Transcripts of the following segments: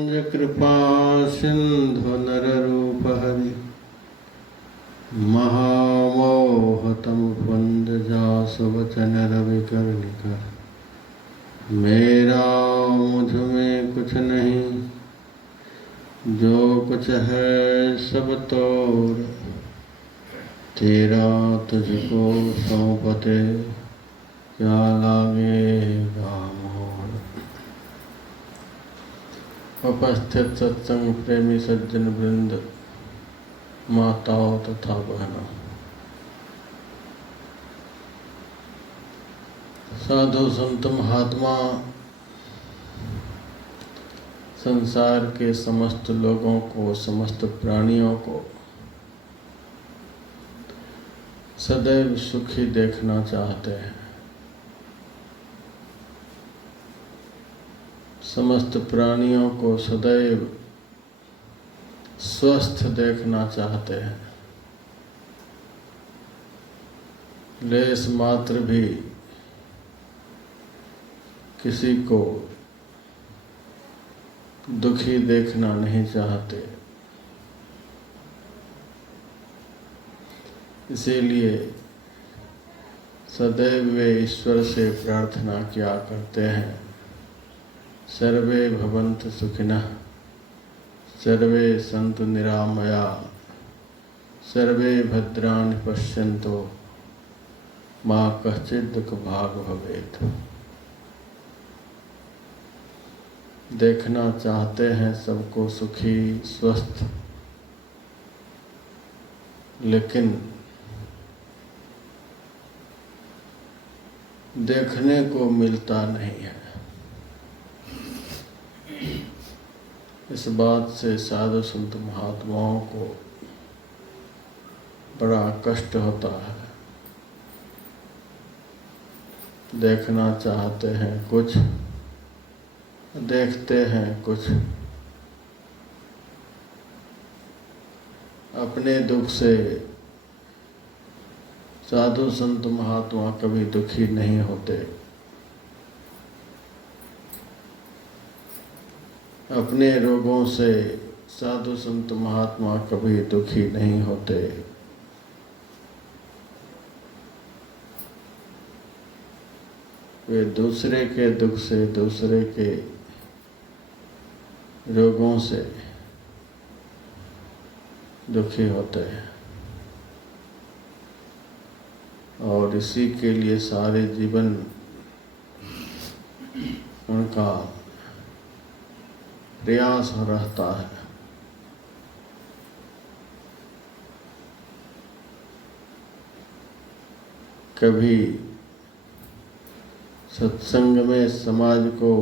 कृपा सिंधु नररूप हरि महामोहतम फुंद जासु वचन रवि कर्णिकर। मेरा मुझ में कुछ नहीं, जो कुछ है सब तोर। तेरा तुझको सौंपते क्या लागेगा मोर। उपस्थित सत्संग प्रेमी सज्जन वृंद, माताओं तथा बहनों, साधु संत महात्मा, संसार के समस्त लोगों को, समस्त प्राणियों को सदैव सुखी देखना चाहते हैं। समस्त प्राणियों को सदैव स्वस्थ देखना चाहते हैं। लेस मात्र भी किसी को दुखी देखना नहीं चाहते। इसीलिए सदैव वे ईश्वर से प्रार्थना किया करते हैं, सर्वे भवन्तु सुखिनः, सर्वे सन्तु निरामया, सर्वे भद्राणि पश्यन्तु, मा कश्चित् दुःख भाग् भवेत्। देखना चाहते हैं सबको सुखी स्वस्थ, लेकिन देखने को मिलता नहीं है। इस बात से साधु संत महात्माओं को बड़ा कष्ट होता है। देखना चाहते हैं कुछ, देखते हैं कुछ। अपने दुख से साधु संत महात्मा कभी दुखी नहीं होते। अपने रोगों से साधु संत महात्मा कभी दुखी नहीं होते। वे दूसरे के दुख से, दूसरे के रोगों से दुखी होते हैं और इसी के लिए सारे जीवन उनका प्रयास रहता है। कभी सत्संग में समाज को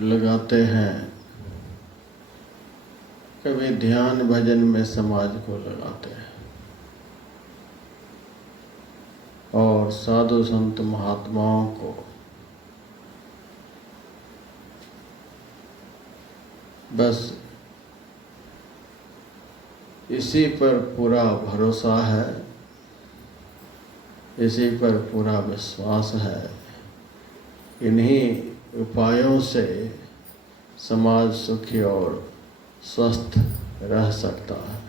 लगाते हैं, कभी ध्यान भजन में समाज को लगाते हैं, और साधु संत महात्माओं को बस इसी पर पूरा भरोसा है, इसी पर पूरा विश्वास है। इन्हीं उपायों से समाज सुखी और स्वस्थ रह सकता है।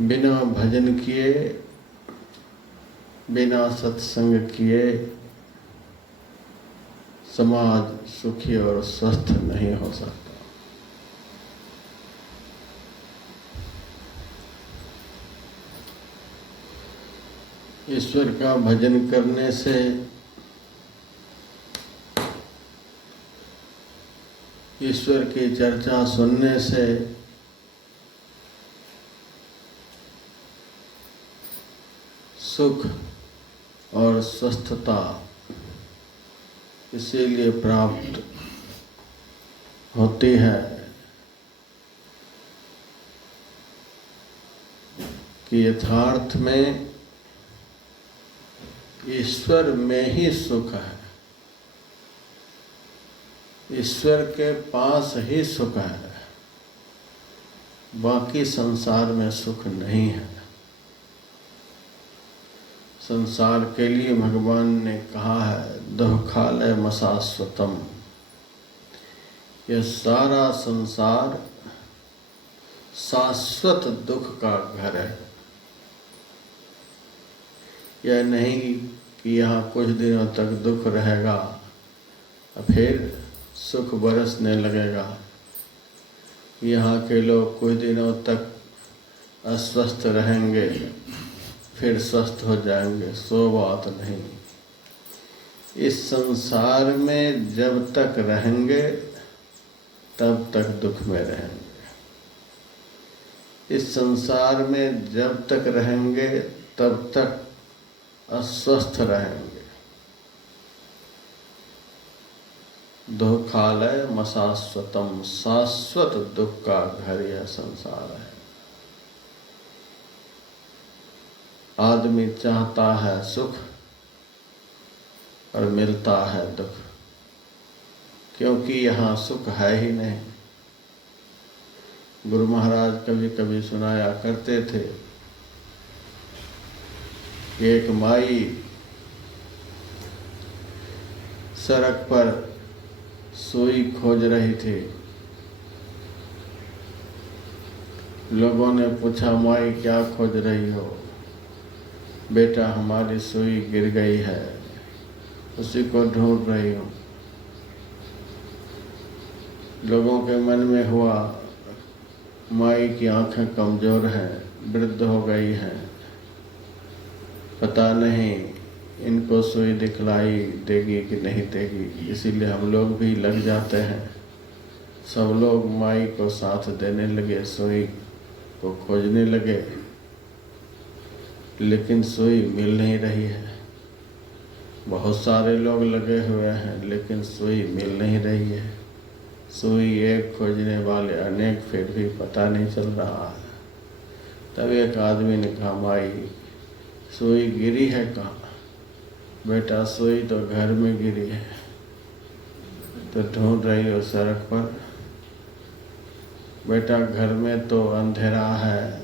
बिना भजन किए, बिना सत्संग किए समाज सुखी और स्वस्थ नहीं हो सकता। ईश्वर का भजन करने से ईश्वर की चर्चा सुनने से सुख और स्वस्थता इसीलिए प्राप्त होती है कि यथार्थ में ईश्वर में ही सुख है। ईश्वर के पास ही सुख है, बाकी संसार में सुख नहीं है। संसार के लिए भगवान ने कहा है दुःखालय मशाश्वतम। यह सारा संसार शाश्वत दुख का घर है। यह नहीं कि यहाँ कुछ दिनों तक दुख रहेगा और फिर सुख बरसने लगेगा। यहाँ के लोग कुछ दिनों तक अस्वस्थ रहेंगे फिर स्वस्थ हो जाएंगे, सो बात नहीं। इस संसार में जब तक रहेंगे तब तक दुख में रहेंगे। इस संसार में जब तक रहेंगे तब तक अस्वस्थ रहेंगे। दुःखालय मशाश्वतम, शाश्वत दुख का घर यह संसार है। आदमी चाहता है सुख और मिलता है दुख, क्योंकि यहाँ सुख है ही नहीं। गुरु महाराज कभी कभी सुनाया करते थे कि एक माई सड़क पर सुई खोज रही थी। लोगों ने पूछा, माई क्या खोज रही हो? बेटा हमारी सुई गिर गई है, उसी को ढूंढ रही हूँ। लोगों के मन में हुआ माई की आंखें कमजोर हैं, वृद्ध हो गई हैं, पता नहीं इनको सुई दिखलाई देगी कि नहीं देगी। इसीलिए हम लोग भी लग जाते हैं। सब लोग माई को साथ देने लगे, सुई को खोजने लगे, लेकिन सुई मिल नहीं रही है। बहुत सारे लोग लगे हुए हैं लेकिन सुई मिल नहीं रही है। सुई एक खोजने वाले अनेक, फिर भी पता नहीं चल रहा है। तब एक आदमी ने कहा, माई सुई गिरी है कहाँ? बेटा सुई तो घर में गिरी है। तो ढूंढ रही हो सड़क पर? बेटा घर में तो अंधेरा है,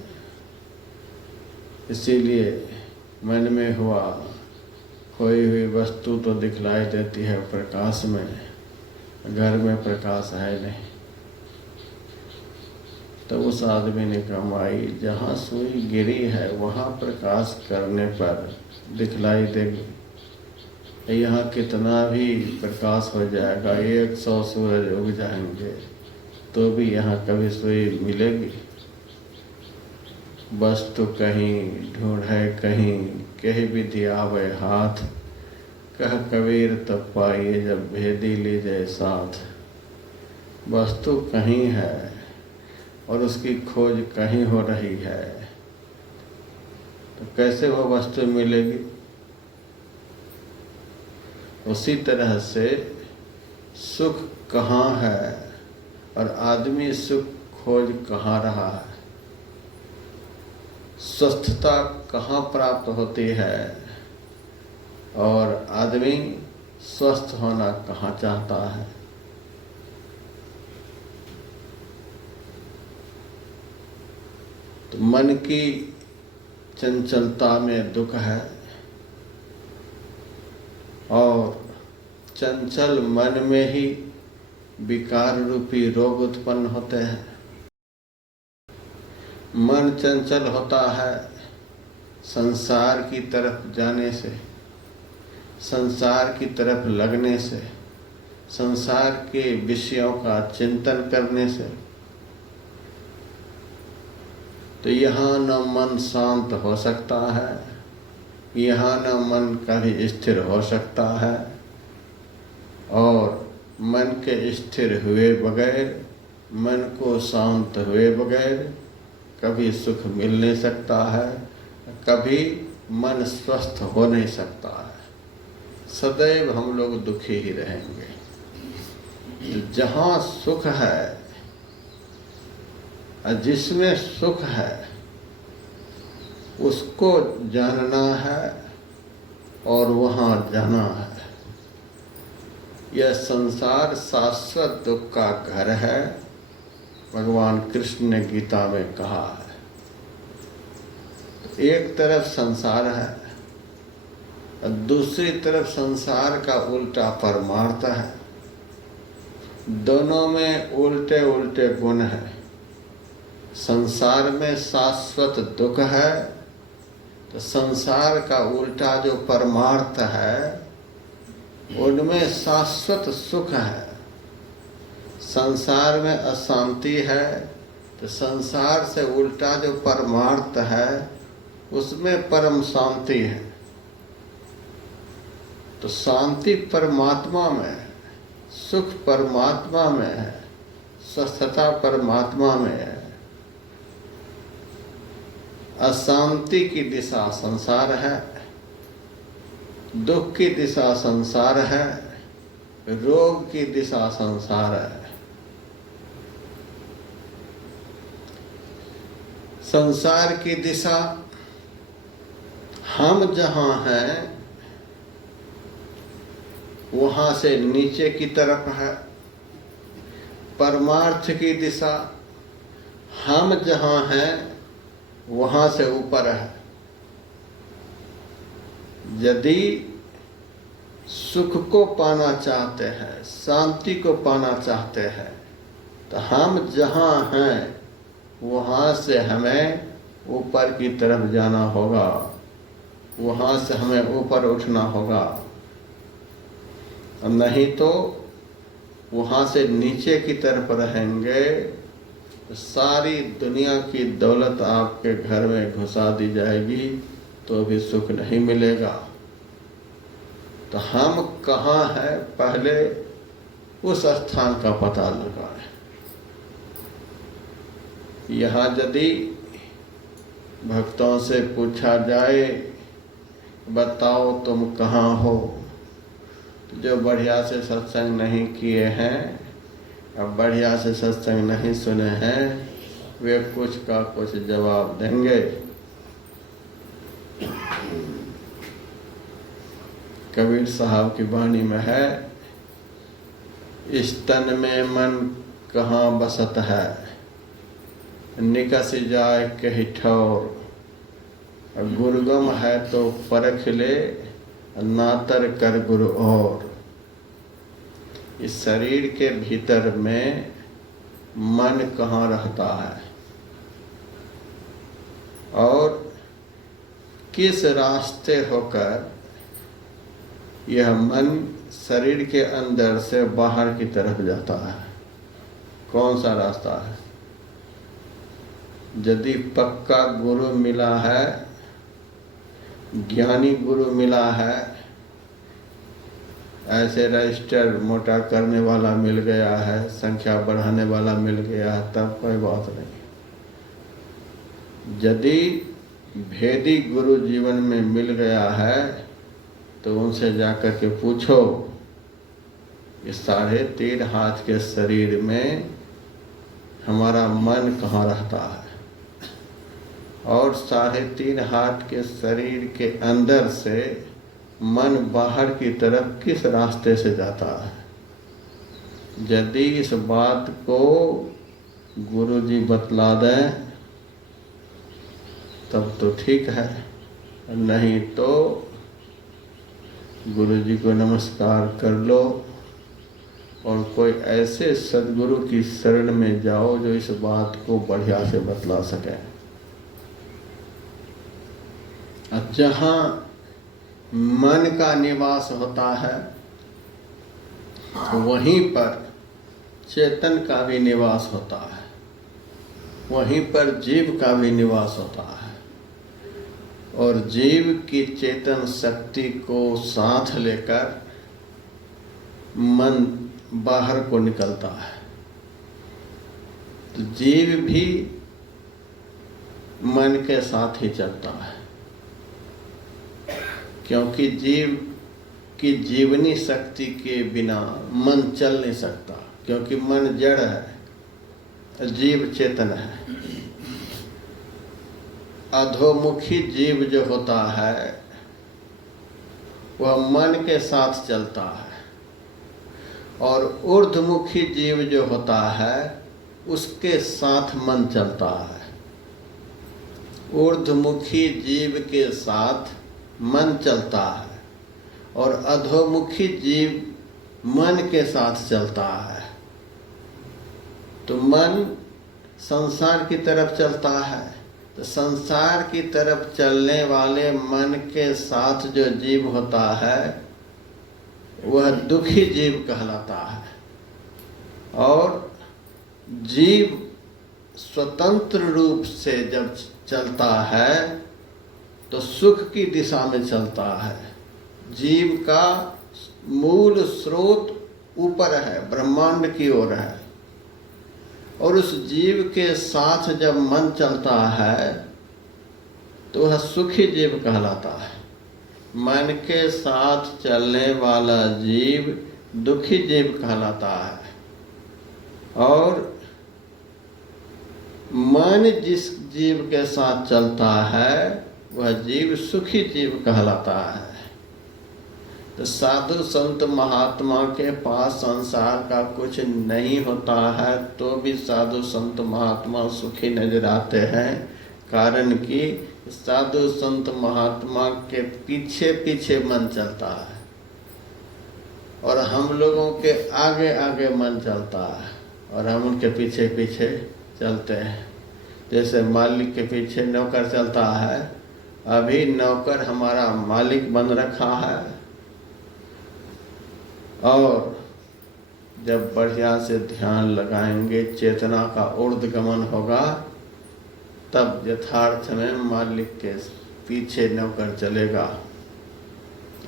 इसीलिए मन में हुआ खोई हुई वस्तु तो दिखलाई देती है प्रकाश में, घर में प्रकाश है नहीं। तो उस आदमी ने कहा, माई जहाँ सुई गिरी है वहाँ प्रकाश करने पर दिखलाई देगी। यहाँ कितना भी प्रकाश हो जाएगा, 100 सूरज उग जाएंगे तो भी यहाँ कभी सुई मिलेगी? वस्तु कहीं ढूंढे कहीं, कहीं विधि आवे हाथ। कह कबीर तब पाइए जब भेदी लीजिए साथ। वस्तु कहीं है और उसकी खोज कहीं हो रही है, तो कैसे वो वस्तु मिलेगी? उसी तरह से सुख कहाँ है और आदमी सुख खोज कहाँ रहा है? स्वस्थता कहाँ प्राप्त होती है और आदमी स्वस्थ होना कहाँ चाहता है? तो मन की चंचलता में दुख है और चंचल मन में ही विकार रूपी रोग उत्पन्न होते हैं। मन चंचल होता है संसार की तरफ जाने से, संसार की तरफ लगने से, संसार के विषयों का चिंतन करने से। तो यहाँ न मन शांत हो सकता है, यहाँ न मन कभी स्थिर हो सकता है, और मन के स्थिर हुए बगैर, मन को शांत हुए बगैर कभी सुख मिल नहीं सकता है, कभी मन स्वस्थ हो नहीं सकता है। सदैव हम लोग दुखी ही रहेंगे। जहाँ सुख है, जिसमें सुख है उसको जानना है और वहाँ जाना है। यह संसार शाश्वत दुख का घर है, भगवान कृष्ण ने गीता में कहा है। एक तरफ संसार है और दूसरी तरफ संसार का उल्टा परमार्थ है। दोनों में उल्टे उल्टे गुण है। संसार में शाश्वत दुख है, तो संसार का उल्टा जो परमार्थ है उनमें शाश्वत सुख है। संसार में अशांति है, तो संसार से उल्टा जो परमार्थ है उसमें परम शांति है। तो शांति परमात्मा में है, सुख परमात्मा में है, स्वस्थता परमात्मा में है। अशांति की दिशा संसार है, दुख की दिशा संसार है, रोग की दिशा संसार है। संसार की दिशा हम जहाँ हैं वहाँ से नीचे की तरफ है। परमार्थ की दिशा हम जहाँ हैं वहाँ से ऊपर है। यदि सुख को पाना चाहते हैं, शांति को पाना चाहते हैं, तो हम जहाँ हैं वहाँ से हमें ऊपर की तरफ जाना होगा, वहाँ से हमें ऊपर उठना होगा। नहीं तो वहाँ से नीचे की तरफ रहेंगे तो सारी दुनिया की दौलत आपके घर में घुसा दी जाएगी तो भी सुख नहीं मिलेगा। तो हम कहाँ हैं पहले उस स्थान का पता लगाएं। यहाँ यदि भक्तों से पूछा जाए बताओ तुम कहाँ हो, जो बढ़िया से सत्संग नहीं किए हैं, अब बढ़िया से सत्संग नहीं सुने हैं, वे कुछ का कुछ जवाब देंगे। कबीर साहब की वाणी में है, इस तन में मन कहाँ बसत है, निकस जाए कही ठौर, गुरुगम है तो परख ले, नातर कर गुरु और। इस शरीर के भीतर में मन कहाँ रहता है और किस रास्ते होकर यह मन शरीर के अंदर से बाहर की तरफ जाता है, कौन सा रास्ता है। यदि पक्का गुरु मिला है, ज्ञानी गुरु मिला है, ऐसे रजिस्टर मोटा करने वाला मिल गया है, संख्या बढ़ाने वाला मिल गया है, तब कोई बात नहीं। यदि भेदी गुरु जीवन में मिल गया है तो उनसे जाकर के पूछो, इस 3.5 हाथ के शरीर में हमारा मन कहाँ रहता है और 3.5 हाथ के शरीर के अंदर से मन बाहर की तरफ किस रास्ते से जाता है। यदि इस बात को गुरु जी बतला दें तब तो ठीक है, नहीं तो गुरु जी को नमस्कार कर लो और कोई ऐसे सद्गुरु की शरण में जाओ जो इस बात को बढ़िया से बतला सके। जहाँ मन का निवास होता है वहीं पर चेतन का भी निवास होता है, वहीं पर जीव का भी निवास होता है और जीव की चेतन शक्ति को साथ लेकर मन बाहर को निकलता है। तो जीव भी मन के साथ ही चलता है, क्योंकि जीव की जीवनी शक्ति के बिना मन चल नहीं सकता, क्योंकि मन जड़ है, जीव चेतन है। अधोमुखी जीव जो होता है वह मन के साथ चलता है और ऊर्ध्वमुखी जीव जो होता है उसके साथ मन चलता है। ऊर्ध्वमुखी जीव के साथ मन चलता है और अधोमुखी जीव मन के साथ चलता है। तो मन संसार की तरफ चलता है, तो संसार की तरफ चलने वाले मन के साथ जो जीव होता है वह दुखी जीव कहलाता है। और जीव स्वतंत्र रूप से जब चलता है तो सुख की दिशा में चलता है। जीव का मूल स्रोत ऊपर है, ब्रह्मांड की ओर है, और उस जीव के साथ जब मन चलता है तो वह सुखी जीव कहलाता है। मन के साथ चलने वाला जीव दुखी जीव कहलाता है, और मन जिस जीव के साथ चलता है वह जीव सुखी जीव कहलाता है। तो साधु संत महात्मा के पास संसार का कुछ नहीं होता है तो भी साधु संत महात्मा सुखी नजर आते हैं, कारण कि साधु संत महात्मा के पीछे पीछे मन चलता है और हम लोगों के आगे आगे मन चलता है और हम उनके पीछे पीछे चलते हैं। जैसे मालिक के पीछे नौकर चलता है, अभी नौकर हमारा मालिक बन रखा है, और जब बढ़िया से ध्यान लगाएंगे, चेतना का ऊर्ध्वगमन होगा, तब यथार्थ में मालिक के पीछे नौकर चलेगा।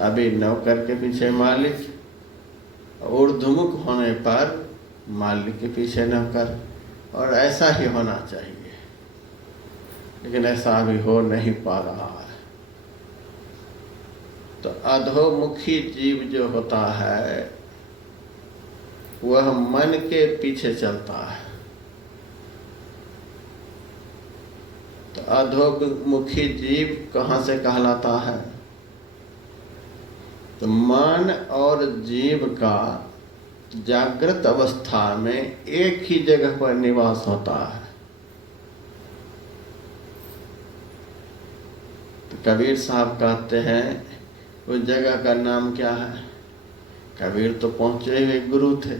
अभी नौकर के पीछे मालिक, ऊर्ध्वमुख होने पर मालिक के पीछे नौकर, और ऐसा ही होना चाहिए, लेकिन ऐसा अभी हो नहीं पा रहा है। तो अधोमुखी जीव जो होता है वह मन के पीछे चलता है। तो अधोमुखी जीव कहाँ से कहलाता है? तो मन और जीव का जागृत अवस्था में एक ही जगह पर निवास होता है। तो कबीर साहब कहते हैं उस जगह का नाम क्या है? कबीर तो पहुंचे हुए गुरु थे,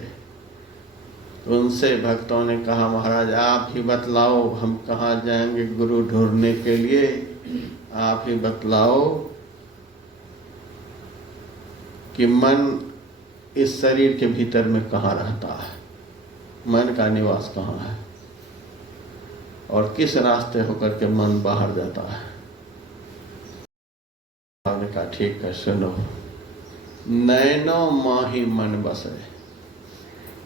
तो उनसे भक्तों ने कहा, महाराज आप ही बतलाओ, हम कहाँ जाएंगे गुरु ढूंढने के लिए, आप ही बतलाओ कि मन इस शरीर के भीतर में कहाँ रहता है, मन का निवास कहाँ है, और किस रास्ते होकर के मन बाहर जाता है। आपने कहा ठीक है, सुनो। नैनो माही मन बसे,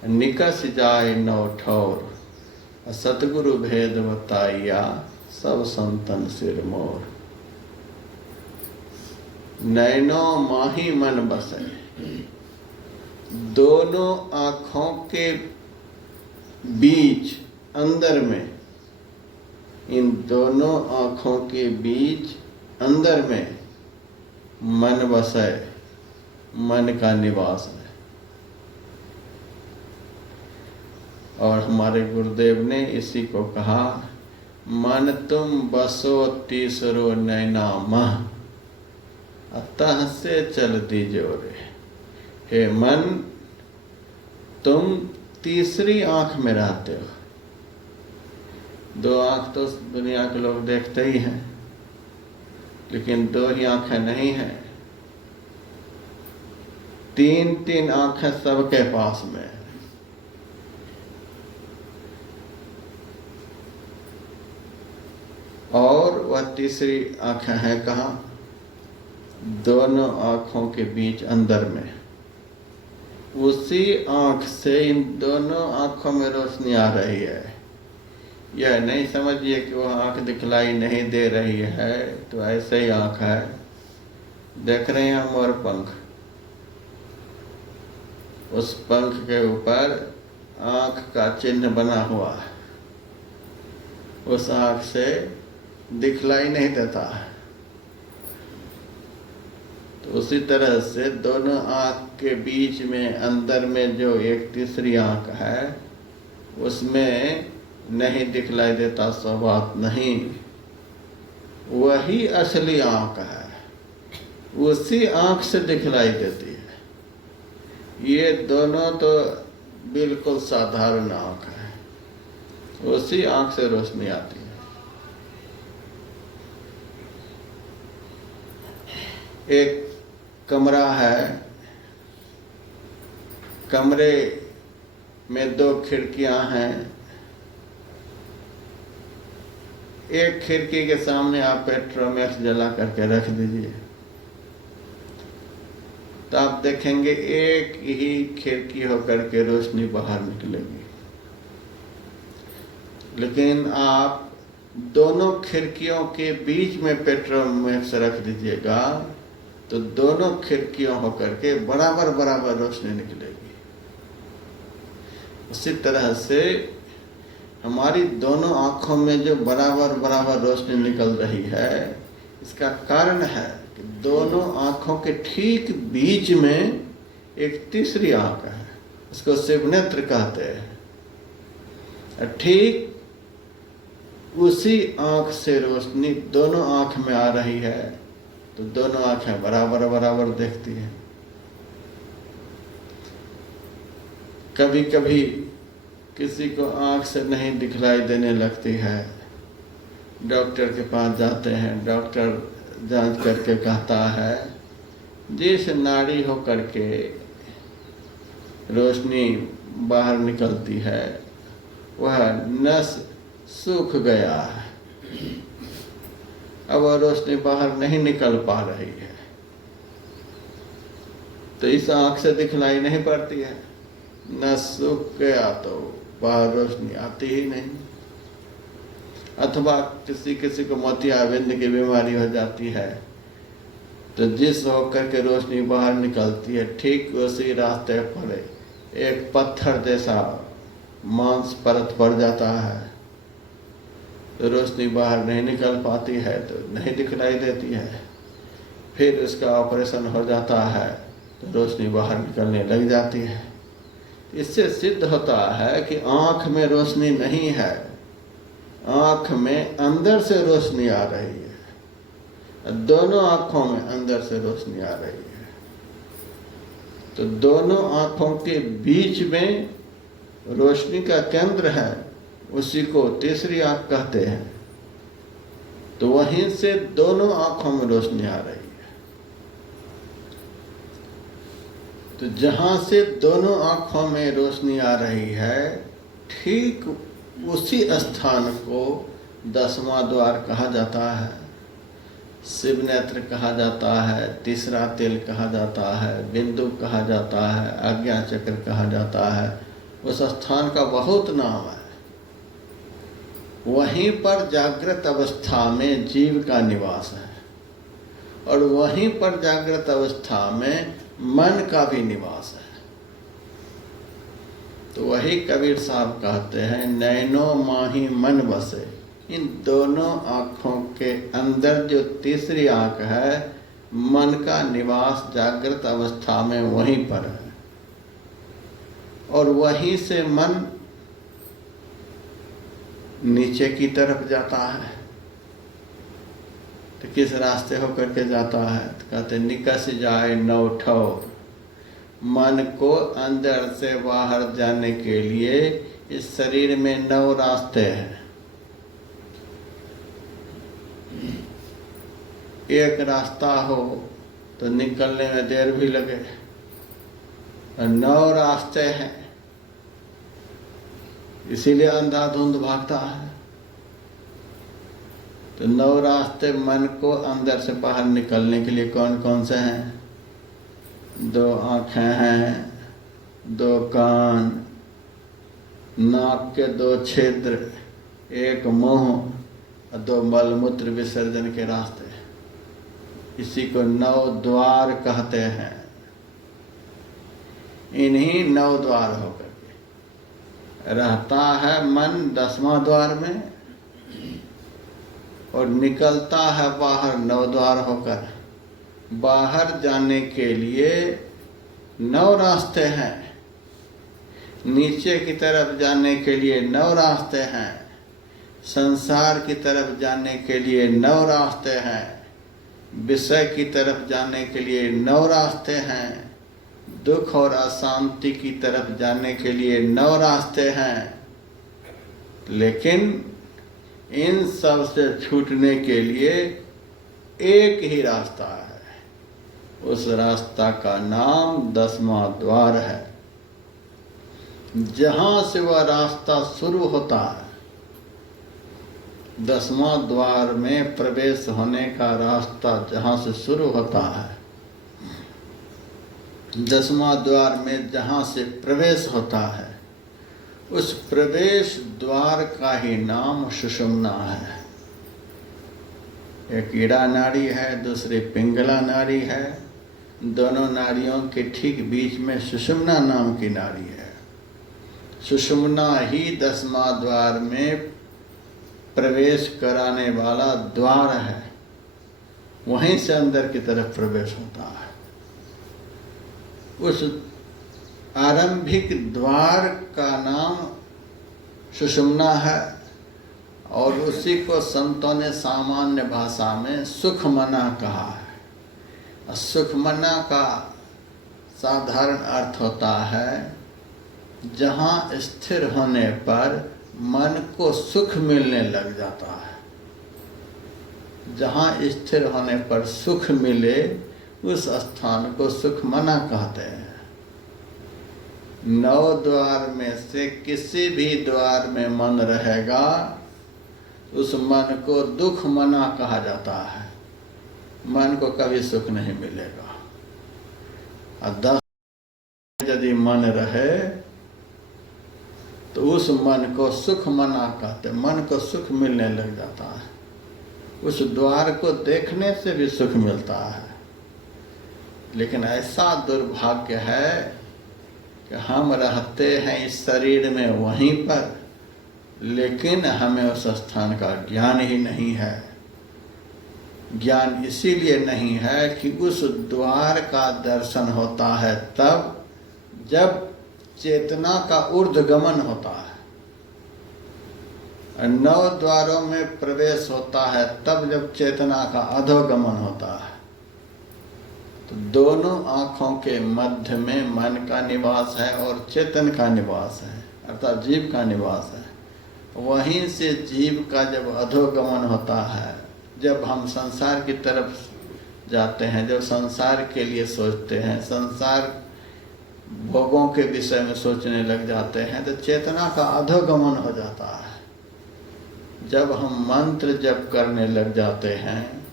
निकस जाए नौ ठौर, सतगुरु भेद बताइया, सब संतन सिर मोर। नैनो माही मन बसे, दोनों आँखों के बीच अंदर में, इन दोनों आँखों के बीच अंदर में मन बसे, मन का निवास है। और हमारे गुरुदेव ने इसी को कहा, मन तुम बसो तीसरो नैना मह, अतः से चल दीजो रे। हे मन, तुम तीसरी आंख में रहते हो। दो आंख तो दुनिया के लोग देखते ही हैं, लेकिन दो ही आंखें नहीं हैं, तीन तीन आंखें सबके पास में है। और वह तीसरी आंखें हैं कहाँ? दोनों आंखों के बीच अंदर में। उसी आंख से इन दोनों आंखों में रोशनी आ रही है। यह नहीं समझिए कि वह आंख दिखलाई नहीं दे रही है, तो ऐसे ही आंख है। देख रहे हैं मोर पंख, उस पंख के ऊपर आंख का चिन्ह बना हुआ है, उस आंख से दिखलाई नहीं देता है। तो उसी तरह से दोनों आंख के बीच में अंदर में जो एक तीसरी आंख है, उसमें नहीं दिखलाई देता, सो बात नहीं, वही असली आंख है, उसी आंख से दिखलाई देती है। ये दोनों तो बिल्कुल साधारण आंख है, उसी आंख से रोशनी आती है। एक कमरा है, कमरे में 2 खिड़कियां हैं। एक खिड़की के सामने आप पेट्रोमैक्स जला करके रख दीजिए, तो आप देखेंगे एक ही खिड़की होकर के रोशनी बाहर निकलेगी। लेकिन आप दोनों खिड़कियों के बीच में पेट्रोमैक्स रख दीजिएगा तो दोनों खिड़कियों होकर के बराबर बराबर रोशनी निकलेगी। उसी तरह से हमारी दोनों आंखों में जो बराबर बराबर रोशनी निकल रही है, इसका कारण है कि दोनों आंखों के ठीक बीच में एक तीसरी आंख है, उसको शिव नेत्र कहते हैं। ठीक उसी आंख से रोशनी दोनों आंख में आ रही है, तो दोनों आंखें बराबर बराबर देखती हैं। कभी कभी किसी को आंख से नहीं दिखलाई देने लगती है, डॉक्टर के पास जाते हैं, डॉक्टर जांच करके कहता है जिस नाड़ी हो करके रोशनी बाहर निकलती है वह नस सूख गया है, अब वह रोशनी बाहर नहीं निकल पा रही है, तो इस आंख से दिखलाई नहीं पड़ती है। नस सूख गया तो बाहर रोशनी आती ही नहीं। अथवा किसी को मोतियाबिंद की बीमारी हो जाती है, तो जिस होकर के रोशनी बाहर निकलती है ठीक उसी रास्ते पर एक पत्थर जैसा मांस परत पड़ जाता है, तो रोशनी बाहर नहीं निकल पाती है, तो नहीं दिखलाई देती है। फिर उसका ऑपरेशन हो जाता है तो रोशनी बाहर निकलने लग जाती है। इससे सिद्ध होता है कि आँख में रोशनी नहीं है, आँख में अंदर से रोशनी आ रही है, दोनों आँखों में अंदर से रोशनी आ रही है। तो दोनों आँखों के बीच में रोशनी का केंद्र है, उसी को तीसरी आँख कहते हैं। तो वहीं से दोनों आँखों में रोशनी आ रही है। तो जहाँ से दोनों आँखों में रोशनी आ रही है, ठीक उसी स्थान को 10वां द्वार कहा जाता है, शिव नेत्र कहा जाता है, तीसरा तिल कहा जाता है, बिंदु कहा जाता है, आज्ञा चक्र कहा जाता है। उस स्थान का बहुत नाम है। वहीं पर जागृत अवस्था में जीव का निवास है और वहीं पर जागृत अवस्था में मन का भी निवास है। तो वही कबीर साहब कहते हैं, नैनो माही मन बसे। इन दोनों आँखों के अंदर जो तीसरी आँख है, मन का निवास जागृत अवस्था में वहीं पर है और वहीं से मन नीचे की तरफ जाता है। तो किस रास्ते होकर के जाता है? तो कहते निकस जाए 9 ठौर। मन को अंदर से बाहर जाने के लिए इस शरीर में 9 रास्ते हैं। एक रास्ता हो तो निकलने में देर भी लगे, और 9 रास्ते हैं, इसीलिए अंधाधुंध भागता है। तो 9 रास्ते मन को अंदर से बाहर निकलने के लिए कौन कौन से हैं? 2 आँखें हैं, 2 कान, नाक के 2 छिद्र, 1 मुंह और 2 मलमूत्र विसर्जन के रास्ते। इसी को 9 द्वार कहते हैं। इन्हीं 9 द्वार होकर के रहता है मन 10वां द्वार में और निकलता है बाहर 9 द्वार होकर। बाहर जाने के लिए 9 रास्ते हैं, नीचे की तरफ जाने के लिए 9 रास्ते हैं, संसार की तरफ जाने के लिए 9 रास्ते हैं, विषय की तरफ जाने के लिए 9 रास्ते हैं, दुख और अशांति की तरफ जाने के लिए 9 रास्ते हैं, लेकिन इन सब से छूटने के लिए एक ही रास्ता है। उस रास्ता का नाम 10वां द्वार है। जहां से वह रास्ता शुरू होता है, 10वां द्वार में प्रवेश होने का रास्ता जहां से शुरू होता है, 10वां द्वार में जहां से प्रवेश होता है, उस प्रवेश द्वार का ही नाम सुषुम्ना है। एक ईड़ा नाड़ी है, दूसरी पिंगला नाड़ी है। दोनों नाड़ियों के ठीक बीच में सुषुम्ना नाम की नाड़ी है। सुषुम्ना ही 10वां द्वार में प्रवेश कराने वाला द्वार है। वहीं से अंदर की तरफ प्रवेश होता है। उस आरंभिक द्वार का नाम सुषुम्ना है और उसी को संतों ने सामान्य भाषा में सुखमना कहा है। सुखमना का साधारण अर्थ होता है जहाँ स्थिर होने पर मन को सुख मिलने लग जाता है। जहाँ स्थिर होने पर सुख मिले उस स्थान को सुखमना कहते हैं। 9 द्वार में से किसी भी द्वार में मन रहेगा, उस मन को दुख मना कहा जाता है। मन को कभी सुख नहीं मिलेगा। और 10 यदि मन रहे तो उस मन को सुख मना कहते। मन को सुख मिलने लग जाता है। उस द्वार को देखने से भी सुख मिलता है। लेकिन ऐसा दुर्भाग्य है कि हम रहते हैं इस शरीर में वहीं पर, लेकिन हमें उस स्थान का ज्ञान ही नहीं है। ज्ञान इसीलिए नहीं है कि उस द्वार का दर्शन होता है तब जब चेतना का ऊर्ध्वगमन होता है। 9 द्वारों में प्रवेश होता है तब जब चेतना का अधोगमन होता है। तो दोनों आँखों के मध्य में मन का निवास है और चेतन का निवास है, अर्थात जीव का निवास है। वहीं से जीव का जब अधोगमन होता है, जब हम संसार की तरफ जाते हैं, जब संसार के लिए सोचते हैं, संसार भोगों के विषय में सोचने लग जाते हैं, तो चेतना का अधोगमन हो जाता है। जब हम मंत्र जप करने लग जाते हैं,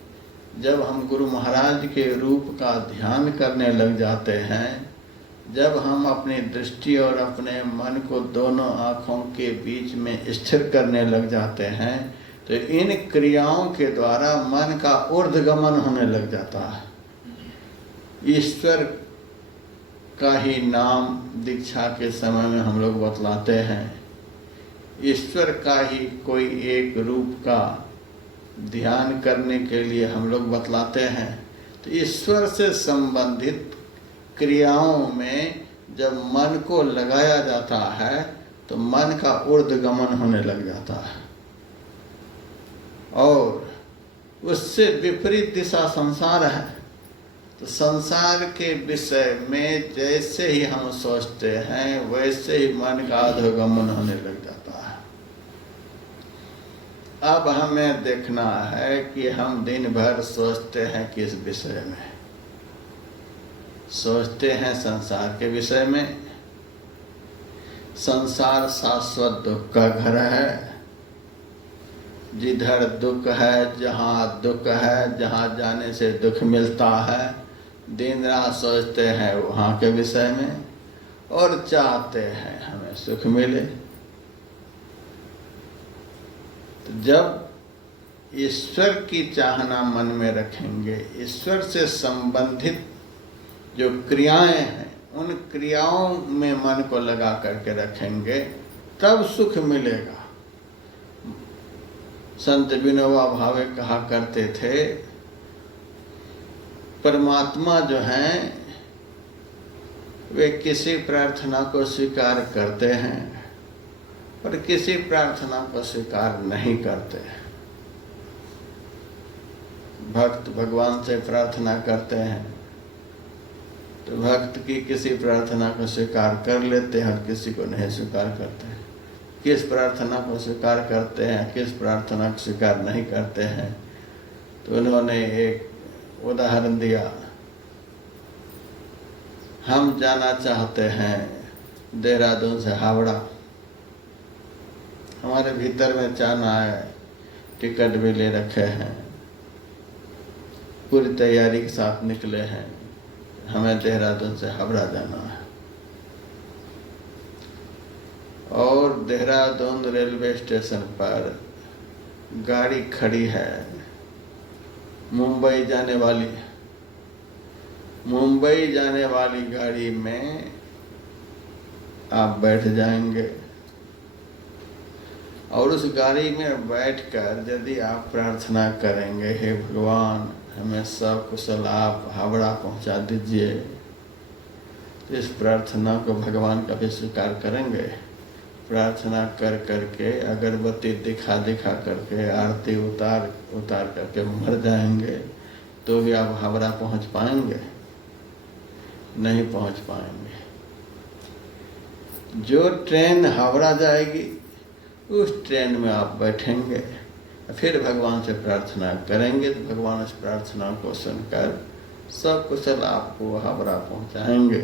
जब हम गुरु महाराज के रूप का ध्यान करने लग जाते हैं, जब हम अपनी दृष्टि और अपने मन को दोनों आँखों के बीच में स्थिर करने लग जाते हैं, तो इन क्रियाओं के द्वारा मन का ऊर्ध्वगमन होने लग जाता है। ईश्वर का ही नाम दीक्षा के समय में हम लोग बतलाते हैं। ईश्वर का ही कोई एक रूप का ध्यान करने के लिए हम लोग बतलाते हैं। तो ईश्वर से संबंधित क्रियाओं में जब मन को लगाया जाता है तो मन का ऊर्ध्वगमन होने लग जाता है और उससे विपरीत दिशा संसार है। तो संसार के विषय में जैसे ही हम सोचते हैं वैसे ही मन का अधोगमन होने लग जाता है। अब हमें देखना है कि हम दिन भर सोचते हैं किस विषय में। सोचते हैं संसार के विषय में। संसार शाश्वत दुख का घर है। जिधर दुख है, जहाँ दुख है, जहाँ जाने से दुख मिलता है, दिन रात सोचते हैं वहाँ के विषय में और चाहते हैं हमें सुख मिले। तो जब ईश्वर की चाहना मन में रखेंगे, ईश्वर से संबंधित जो क्रियाएं हैं उन क्रियाओं में मन को लगा करके रखेंगे, तब सुख मिलेगा। संत विनोबा भावे कहा करते थे, परमात्मा जो हैं वे किसी प्रार्थना को स्वीकार करते हैं पर किसी प्रार्थना को स्वीकार नहीं करते। भक्त भगवान से प्रार्थना करते हैं तो भक्त की किसी प्रार्थना को स्वीकार कर लेते हैं और किसी को नहीं स्वीकार करते हैं। किस प्रार्थना को स्वीकार करते हैं, किस प्रार्थना को स्वीकार नहीं करते हैं, तो उन्होंने एक उदाहरण दिया। हम जाना चाहते हैं देहरादून से हावड़ा, हमारे भीतर में जाना है, टिकट भी ले रखे हैं, पूरी तैयारी के साथ निकले हैं, हमें देहरादून से हावड़ा जाना है। और देहरादून रेलवे स्टेशन पर गाड़ी खड़ी है मुंबई जाने वाली। मुंबई जाने वाली गाड़ी में आप बैठ जाएंगे और उस गाड़ी में बैठकर यदि आप प्रार्थना करेंगे, हे भगवान हमें सकुशल आप हावड़ा पहुंचा दीजिए, तो इस प्रार्थना को भगवान कभी स्वीकार करेंगे? प्रार्थना कर करके अगरबत्ती दिखा दिखा करके आरती उतार उतार करके मर जाएंगे तो भी आप हावड़ा पहुंच पाएंगे? नहीं पहुंच पाएंगे। जो ट्रेन हावड़ा जाएगी उस ट्रेन में आप बैठेंगे, फिर भगवान से प्रार्थना करेंगे तो भगवान इस प्रार्थना को सुनकर सब कुशल आपको हावड़ा पहुंचाएंगे।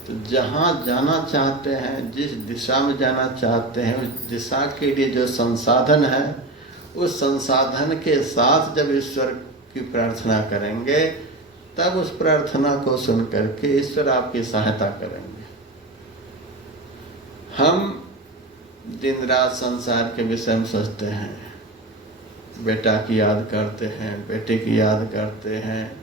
तो जहाँ जाना चाहते हैं, जिस दिशा में जाना चाहते हैं, उस दिशा के लिए जो संसाधन है, उस संसाधन के साथ जब ईश्वर की प्रार्थना करेंगे तब उस प्रार्थना को सुन करके ईश्वर आपकी सहायता करेंगे। हम दिन रात संसार के विषय में सोचते हैं, बेटा की याद करते हैं, बेटे की याद करते हैं,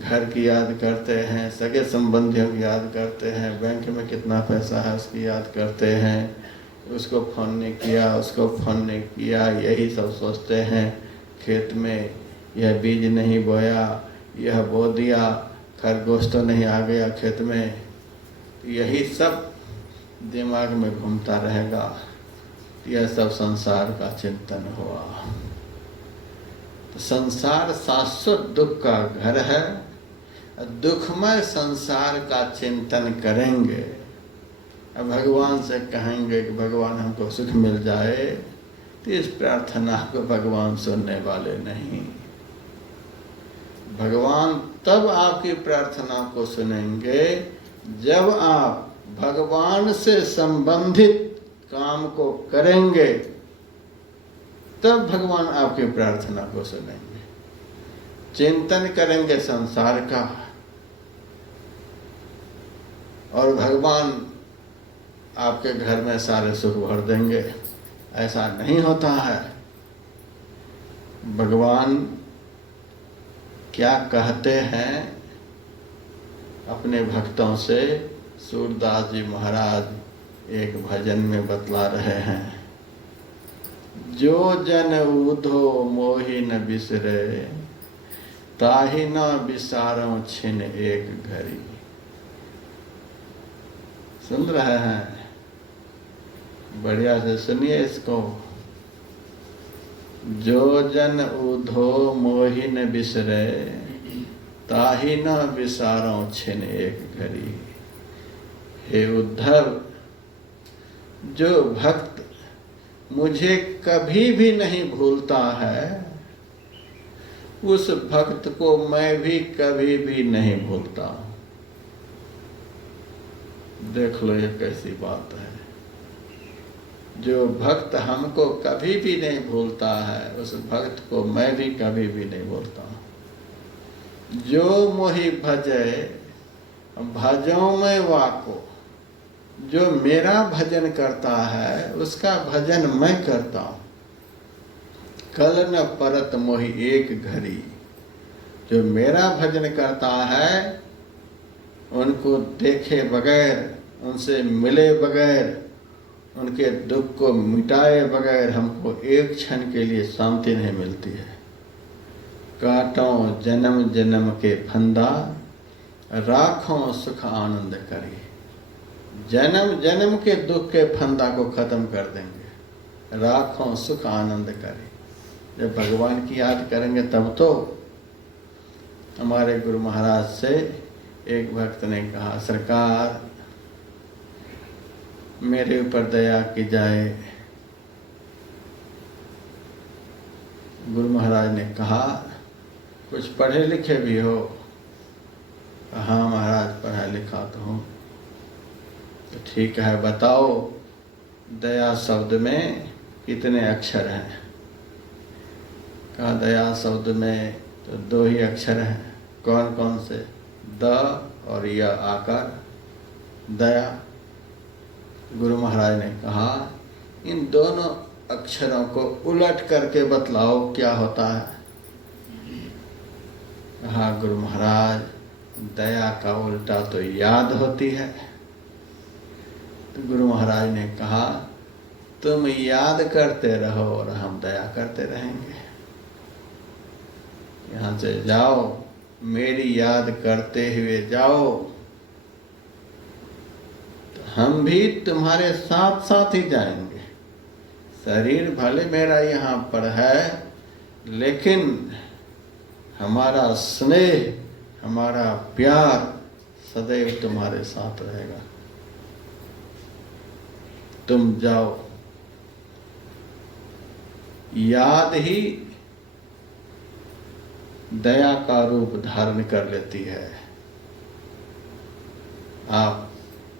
घर की याद करते हैं, सगे संबंधियों की याद करते हैं, बैंक में कितना पैसा है उसकी याद करते हैं, उसको फोन ने किया, उसको फोन ने किया, यही सब सोचते हैं। खेत में यह बीज नहीं बोया, यह बो दिया, खरगोश तो नहीं आ गया खेत में, यही सब दिमाग में घूमता रहेगा। यह सब संसार का चिंतन हुआ। तो संसार शाश्वत दुख का घर है। दुखमय संसार का चिंतन करेंगे, अब भगवान से कहेंगे कि भगवान हमको सुख मिल जाए, तो इस प्रार्थना को भगवान सुनने वाले नहीं। भगवान तब आपकी प्रार्थना को सुनेंगे जब आप भगवान से संबंधित काम को करेंगे, तब भगवान आपकी प्रार्थना को सुनेंगे। चिंतन करेंगे संसार का और भगवान आपके घर में सारे सुख भर देंगे, ऐसा नहीं होता है। भगवान क्या कहते हैं अपने भक्तों से, सूरदास जी महाराज एक भजन में बतला रहे हैं। जो जन ऊधो मोहि न बिसरे, ताहि न बिसारों छिन एक घड़ी। सुन रहे हैं? बढ़िया से सुनिए इसको। जो जन ऊधो मोहि न बिसरे, ताहि न बिसारों छिन एक घड़ी। हे उद्धव, जो भक्त मुझे कभी भी नहीं भूलता है, उस भक्त को मैं भी कभी भी नहीं भूलता। देख लो ये कैसी बात है। जो भक्त हमको कभी भी नहीं भूलता है, उस भक्त को मैं भी कभी भी नहीं भूलता। जो मोहि भजे भजों में वाको, जो मेरा भजन करता है उसका भजन मैं करता हूँ। कल न परत मोहि एक घड़ी, जो मेरा भजन करता है उनको देखे बगैर, उनसे मिले बगैर, उनके दुख को मिटाए बगैर हमको एक क्षण के लिए शांति नहीं मिलती है। काटों जन्म जन्म के फंदा, राखों सुख आनंद करी। जन्म जन्म के दुख के फंदा को खत्म कर देंगे, राखों सुख आनंद करी। जब भगवान की याद करेंगे तब तो। हमारे गुरु महाराज से एक भक्त ने कहा, सरकार मेरे ऊपर दया की जाए। गुरु महाराज ने कहा, कुछ पढ़े लिखे भी हो? हाँ महाराज, पढ़ा लिखा तो हूँ। तो ठीक है, बताओ दया शब्द में कितने अक्षर हैं? कहा, दया शब्द में तो 2 ही अक्षर हैं। कौन कौन से? द और य आकर दया। गुरु महाराज ने कहा, इन दोनों अक्षरों को उलट करके बतलाओ क्या होता है? कहा, गुरु महाराज दया का उल्टा तो याद होती है। तो गुरु महाराज ने कहा, तुम याद करते रहो और हम दया करते रहेंगे। यहाँ से जाओ, मेरी याद करते हुए जाओ, तो हम भी तुम्हारे साथ साथ ही जाएंगे। शरीर भले मेरा यहाँ पर है, लेकिन हमारा स्नेह, हमारा प्यार सदैव तुम्हारे साथ रहेगा। तुम जाओ। याद ही दया का रूप धारण कर लेती है। आप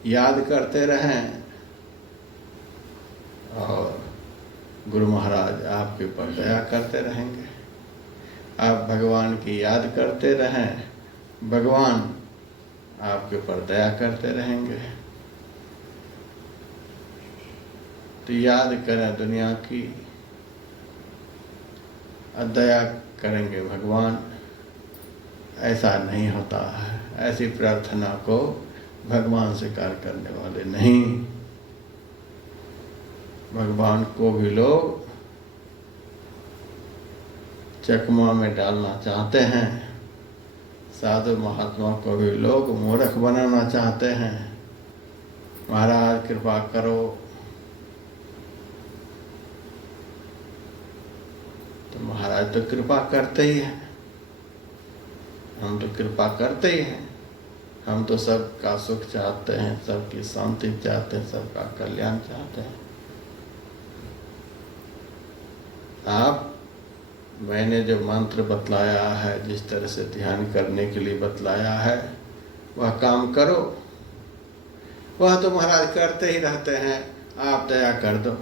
याद करते रहें और गुरु महाराज आपके ऊपर दया करते रहेंगे। आप भगवान की याद करते रहें, भगवान आपके ऊपर दया करते रहेंगे। तो याद करें दुनिया की, दया करेंगे भगवान। ऐसा नहीं होता है। ऐसी प्रार्थना को भगवान स्वीकार करने वाले नहीं। भगवान को भी लोग चकमा में डालना चाहते हैं, साधु महात्मा को भी लोग मूर्ख बनाना चाहते हैं। महाराज कृपा करो, तो महाराज तो कृपा करते ही हैं। हम तो कृपा करते ही हैं। हम तो सबका सुख चाहते हैं, सबकी शांति चाहते हैं, सबका कल्याण चाहते हैं। आप, मैंने जो मंत्र बतलाया है, जिस तरह से ध्यान करने के लिए बतलाया है, वह काम करो। वह तो महाराज करते ही रहते हैं, आप दया कर दो।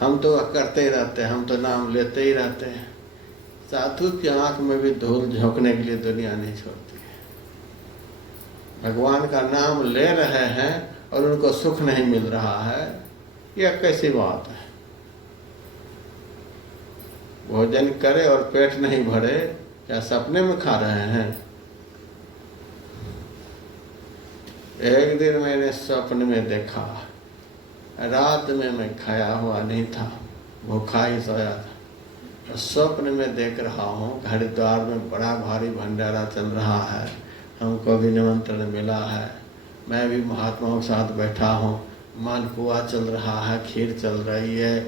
हम तो करते ही रहते हैं, हम तो नाम लेते ही रहते हैं। साधु की आंख में भी धूल झोंकने के लिए दुनिया नहीं छोड़ती है। भगवान का नाम ले रहे हैं और उनको सुख नहीं मिल रहा है, यह कैसी बात है? भोजन करे और पेट नहीं भरे, क्या सपने में खा रहे हैं? एक दिन मैंने स्वप्न में देखा, रात में मैं खाया हुआ नहीं था, भूखा ही सोया था। स्वप्न में देख रहा हूँ हरिद्वार में बड़ा भारी भंडारा चल रहा है, हमको भी निमंत्रण मिला है। मैं भी महात्माओं के साथ बैठा हूँ, मालपुआ चल रहा है, खीर चल रही है,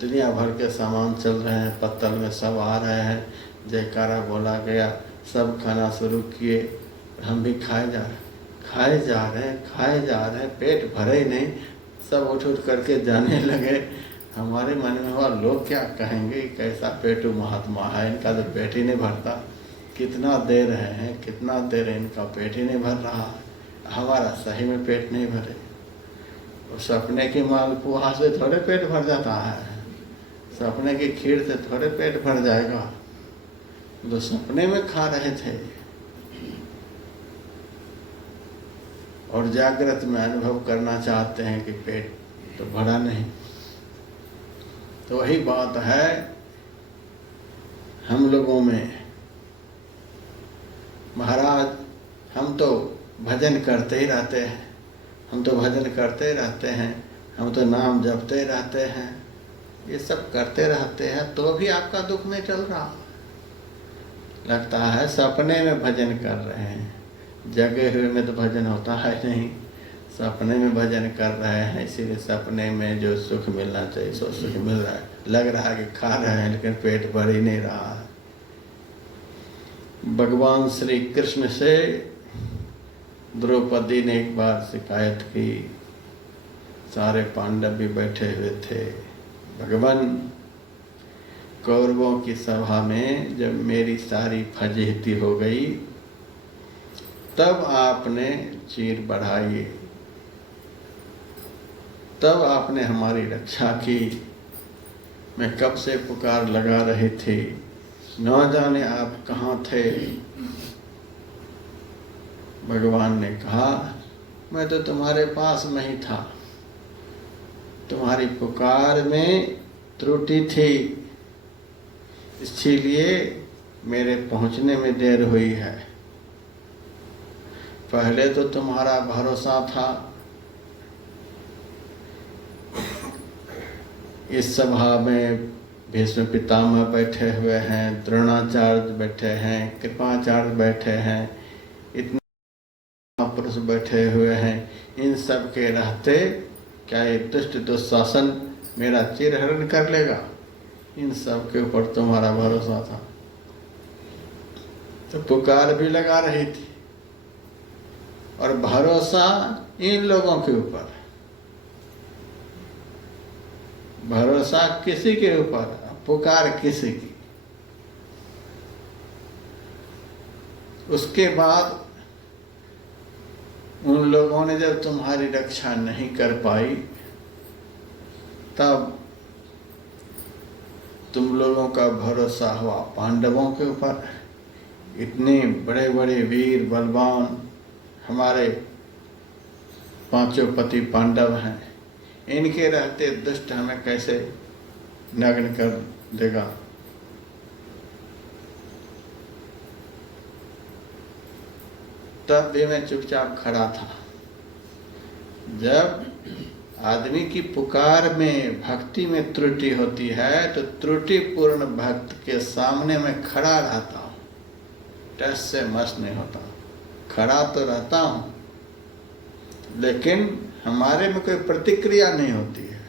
दुनिया भर के सामान चल रहे हैं, पत्तल में सब आ रहे हैं, जयकारा बोला गया, सब खाना शुरू किए। हम भी खाए जा रहे हैं, पेट भरे ही नहीं, सब उठ करके जाने लगे। हमारे मन में हुआ, लोग क्या कहेंगे, कैसा पेटू महात्मा है, इनका तो पेट ही नहीं भरता। कितना दे रहे हैं, कितना दे रहे हैं, इनका पेट ही नहीं भर रहा, हमारा सही में पेट नहीं भरे। और सपने की मालपुआ से थोड़े पेट भर जाता है, सपने की खीर से थोड़े पेट भर जाएगा। तो सपने में खा रहे थे और जागृत में अनुभव करना चाहते हैं कि पेट तो भरा नहीं। तो वही बात है हम लोगों में। महाराज, हम तो भजन करते ही रहते हैं, हम तो भजन करते रहते हैं, हम तो नाम जपते रहते हैं, ये सब करते रहते हैं, तो भी आपका दुख नहीं चल रहा। लगता है सपने में भजन कर रहे हैं, जगे हुए में तो भजन होता है नहीं। सपने में भजन कर रहे हैं, इसीलिए सपने में जो सुख मिलना चाहिए सो सुख मिल रहा है। लग रहा है कि खा रहे हैं लेकिन पेट भर ही नहीं रहा है। भगवान श्री कृष्ण से द्रौपदी ने एक बार शिकायत की, सारे पांडव भी बैठे हुए थे। भगवान, कौरवों की सभा में जब मेरी सारी फजीहती हो गई तब आपने चीर बढ़ाई, तब आपने हमारी रक्षा की। मैं कब से पुकार लगा रही थी, न जाने आप कहाँ थे। भगवान ने कहा, मैं तो तुम्हारे पास में ही था, तुम्हारी पुकार में त्रुटि थी, इसीलिए मेरे पहुंचने में देर हुई है। पहले तो तुम्हारा भरोसा था। इस सभा में भीष्म पितामह बैठे हुए हैं, द्रोणाचार्य बैठे हैं, कृपाचार्य बैठे हैं, इतने महापुरुष बैठे हुए हैं। इन सब के रहते क्या ये दुष्ट दुशासन मेरा चिरहरण कर लेगा? इन सब के ऊपर तुम्हारा भरोसा था, तो पुकार भी लगा रही थी। और भरोसा इन लोगों के ऊपर, भरोसा किसी के ऊपर, पुकार किसी की। उसके बाद उन लोगों ने जब तुम्हारी रक्षा नहीं कर पाई तब तुम लोगों का भरोसा हुआ पांडवों के ऊपर। इतने बड़े बड़े वीर बलवान हमारे पांचों पति पांडव हैं, इनके रहते दुष्ट हमें कैसे नग्न कर देगा? तब भी मैं चुपचाप खड़ा था। जब आदमी की पुकार में भक्ति में त्रुटि होती है तो त्रुटिपूर्ण भक्त के सामने मैं खड़ा रहता हूँ, टस से मस नहीं होता। खड़ा तो रहता हूँ लेकिन हमारे में कोई प्रतिक्रिया नहीं होती है।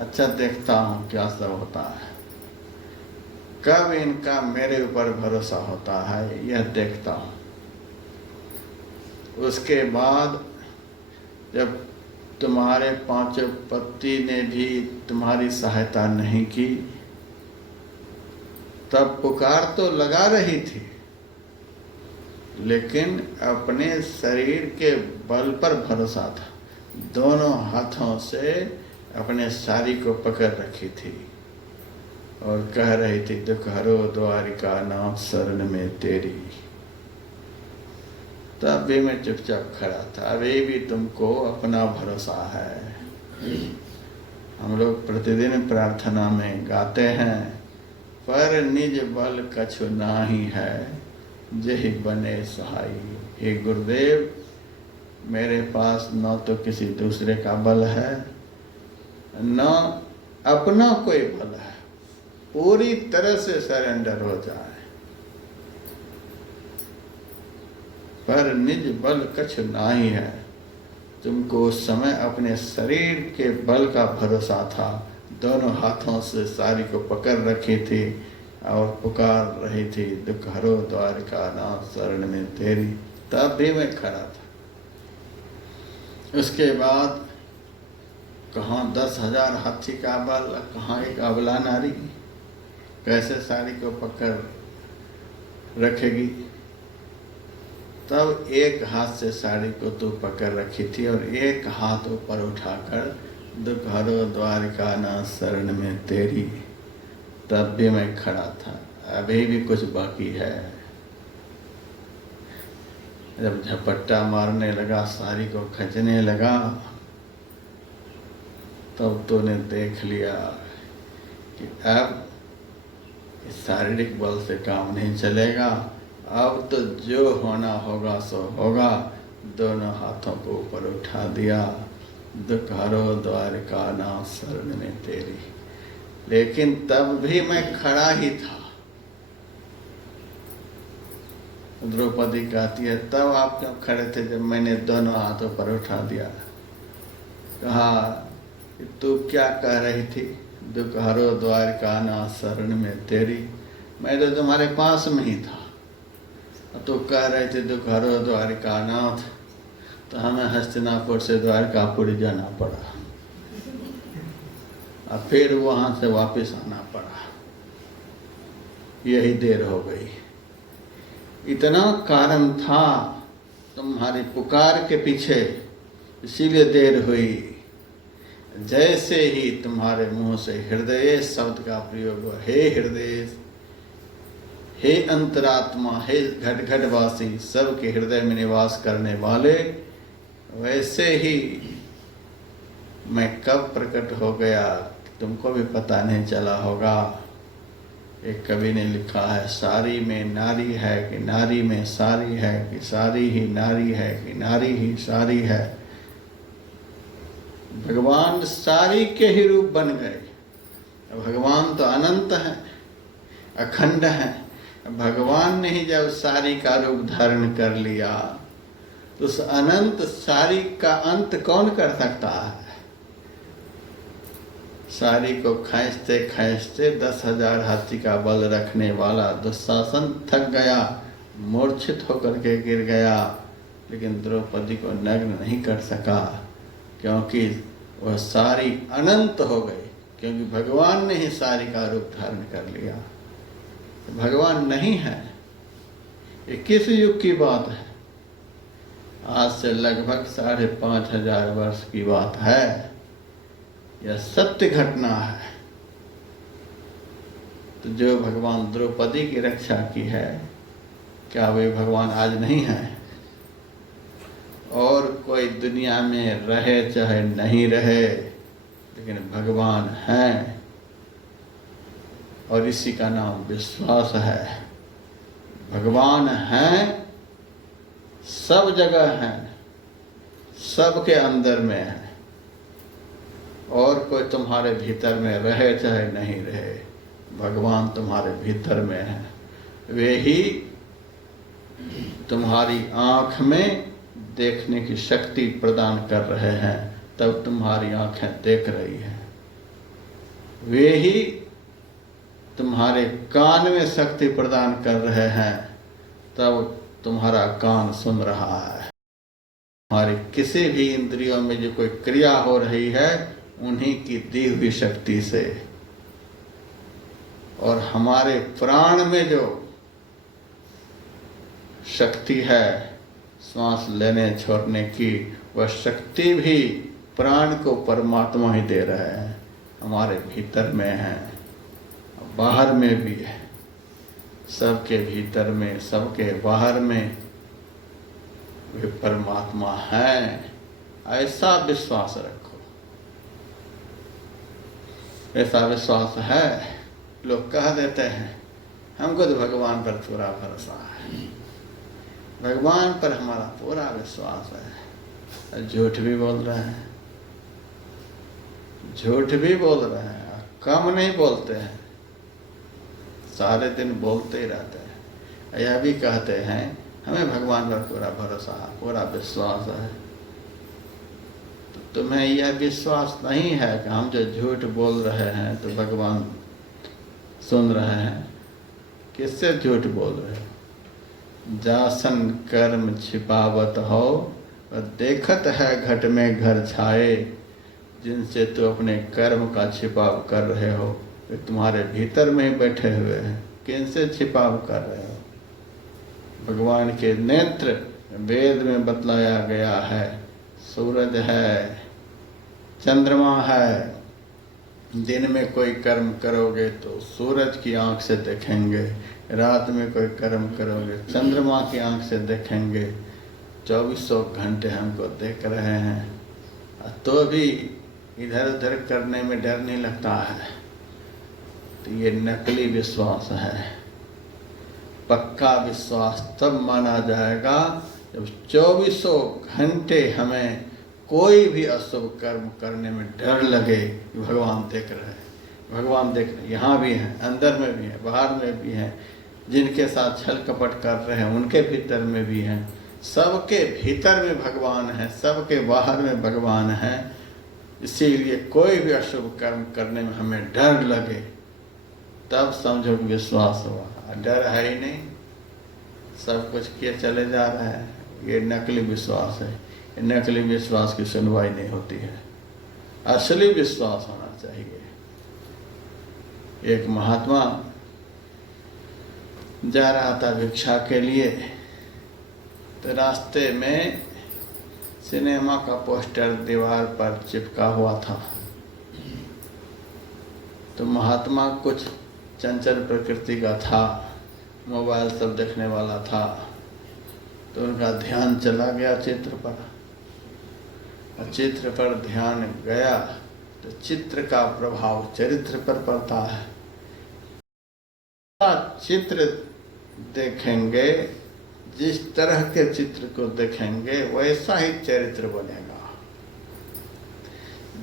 अच्छा देखता हूँ क्या सब होता है, कब इनका मेरे ऊपर भरोसा होता है यह देखता हूँ। उसके बाद जब तुम्हारे पांचों पति ने भी तुम्हारी सहायता नहीं की तब पुकार तो लगा रही थी, लेकिन अपने शरीर के बल पर भरोसा था। दोनों हाथों से अपने साड़ी को पकड़ रखी थी और कह रही थी, दुख हरो द्वारिका नाथ शरण में तेरी। तब भी मैं चुपचाप खड़ा था। अभी भी तुमको अपना भरोसा है। हम लोग प्रतिदिन प्रार्थना में गाते हैं, पर निज बल कछु नाही है, जही बने सहाई। हे गुरुदेव, मेरे पास न तो किसी दूसरे का बल है न अपना कोई बल है। पूरी तरह से सरेंडर हो जाए। पर निज बल कछु नाही है। तुमको उस समय अपने शरीर के बल का भरोसा था। दोनों हाथों से साड़ी को पकड़ रखी थी और पुकार रही थी, दुख हरो द्वारिका नाथ शरण में तेरी। तब भी मैं खड़ा था। उसके बाद कहाँ 10,000 हाथी का बल, कहाँ एक अबला नारी कैसे साड़ी को पकड़ रखेगी। तब एक हाथ से साड़ी को तू पकड़ रखी थी और एक हाथ ऊपर उठाकर, दुख हरो द्वारिका नाथ शरण में तेरी। तब भी मैं खड़ा था। अभी भी कुछ बाकी है। जब झपट्टा मारने लगा, साड़ी को खींचने लगा, तब तूने देख लिया कि अब शारीरिक बल से काम नहीं चलेगा। अब तो जो होना होगा सो होगा। दोनों हाथों को ऊपर उठा दिया, दुख हरो द्वारिका नाथ शरण में तेरी। लेकिन तब भी मैं खड़ा ही था। द्रौपदी कहती है, तब आप क्यों खड़े थे जब मैंने दोनों हाथों पर उठा दिया? कहा, तू क्या कह रही थी? दुख हरो द्वारिका नाथ शरण में तेरी। मैं तो तुम्हारे पास में ही था, तो कह रहे थे दुख हरो द्वारिका नाथ, तो हमें हस्तिनापुर से द्वारकापुर जाना पड़ा और फिर वहां से वापस आना पड़ा। यही देर हो गई। इतना कारण था तुम्हारी पुकार के पीछे, इसीलिए देर हुई। जैसे ही तुम्हारे मुंह से हृदय शब्द का प्रयोग हुआ, हे हृदय, हे अंतरात्मा, हे घट घटवासी, सबके हृदय में निवास करने वाले, वैसे ही मैं कब प्रकट हो गया तुमको भी पता नहीं चला होगा। एक कवि ने लिखा है, सारी में नारी है कि नारी में सारी है, कि सारी ही नारी है कि नारी ही सारी है। भगवान सारी के ही रूप बन गए। भगवान तो अनंत है, अखंड है। भगवान ने ही जब सारी का रूप धारण कर लिया तो उस अनंत सारी का अंत कौन कर सकता है? सारी को खींचते खींचते 10,000 हाथी का बल रखने वाला दुशासन थक गया, मूर्छित होकर के गिर गया, लेकिन द्रौपदी को नग्न नहीं कर सका, क्योंकि वह सारी अनंत हो गई, क्योंकि भगवान ने ही सारी का रूप धारण कर लिया। भगवान नहीं है। ये किस युग की बात है? आज से लगभग 5,500 वर्ष की बात है। यह सत्य घटना है। तो जो भगवान द्रौपदी की रक्षा की है, क्या वे भगवान आज नहीं है? और कोई दुनिया में रहे चाहे नहीं रहे, लेकिन भगवान है, और इसी का नाम विश्वास है। भगवान हैं, सब जगह हैं, सबके अंदर में है, और कोई तुम्हारे भीतर में रहे चाहे नहीं रहे, भगवान तुम्हारे भीतर में है। वे ही तुम्हारी आँख में देखने की शक्ति प्रदान कर रहे हैं, तब तुम्हारी आँखें देख रही हैं। वे ही तुम्हारे कान में शक्ति प्रदान कर रहे हैं, तब तुम्हारा कान सुन रहा है। हमारी किसी भी इंद्रियों में जो कोई क्रिया हो रही है, उन्हीं की दी हुई शक्ति से। और हमारे प्राण में जो शक्ति है श्वास लेने छोड़ने की, वह शक्ति भी प्राण को परमात्मा ही दे रहे हैं। हमारे भीतर में है, बाहर में भी है, सबके भीतर में, सबके बाहर में वे परमात्मा है। ऐसा विश्वास रखो। ऐसा विश्वास है। लोग कह देते हैं हमको तो भगवान पर पूरा भरोसा है, भगवान पर हमारा पूरा विश्वास है। झूठ भी बोल रहे हैं, झूठ भी बोल रहे हैं, कम नहीं बोलते हैं, सारे दिन बोलते ही रहते हैं। यह भी कहते हैं हमें भगवान पर पूरा भरोसा है, पूरा विश्वास है। तो तुम्हें यह विश्वास नहीं है कि हम जो झूठ बोल रहे हैं तो भगवान सुन रहे हैं? किससे झूठ बोल रहे हो? जासन कर्म छिपावत हो, और देखत है घट में घर छाए। जिनसे तो अपने कर्म का छिपाव कर रहे हो, वे तुम्हारे भीतर में ही बैठे हुए हैं। किनसे छिपाव कर रहे हो? भगवान के नेत्र वेद में बतलाया गया है। सूरज है, चंद्रमा है। दिन में कोई कर्म करोगे तो सूरज की आंख से देखेंगे, रात में कोई कर्म करोगे चंद्रमा की आंख से देखेंगे। 2400 घंटे हमको देख रहे हैं, तो भी इधर उधर करने में डर नहीं लगता है। तो ये नकली विश्वास है। पक्का विश्वास तब माना जाएगा जब 2400 घंटे हमें कोई भी अशुभ कर्म करने में डर लगे कि भगवान देख रहे हैं। भगवान देख रहे, यहाँ भी हैं, अंदर में भी हैं, बाहर में भी हैं। जिनके साथ छल कपट कर रहे हैं उनके भीतर में भी हैं। सबके भीतर में भगवान है, सबके बाहर में भगवान है। इसीलिए कोई भी अशुभ कर्म करने में हमें डर लगे तब समझो कि विश्वास हुआ। डर है ही नहीं, सब कुछ किए चले जा रहे हैं, ये नकली विश्वास है। नकली विश्वास की सुनवाई नहीं होती है, असली विश्वास होना चाहिए। एक महात्मा जा रहा था भिक्षा के लिए, तो रास्ते में सिनेमा का पोस्टर दीवार पर चिपका हुआ था। तो महात्मा कुछ चंचल प्रकृति का था, मोबाइल सब देखने वाला था, तो उनका ध्यान चला गया चित्र पर। और चित्र पर ध्यान गया तो चित्र का प्रभाव चरित्र पर पड़ता है। चित्र देखेंगे, जिस तरह के चित्र को देखेंगे वैसा ही चरित्र बनेगा।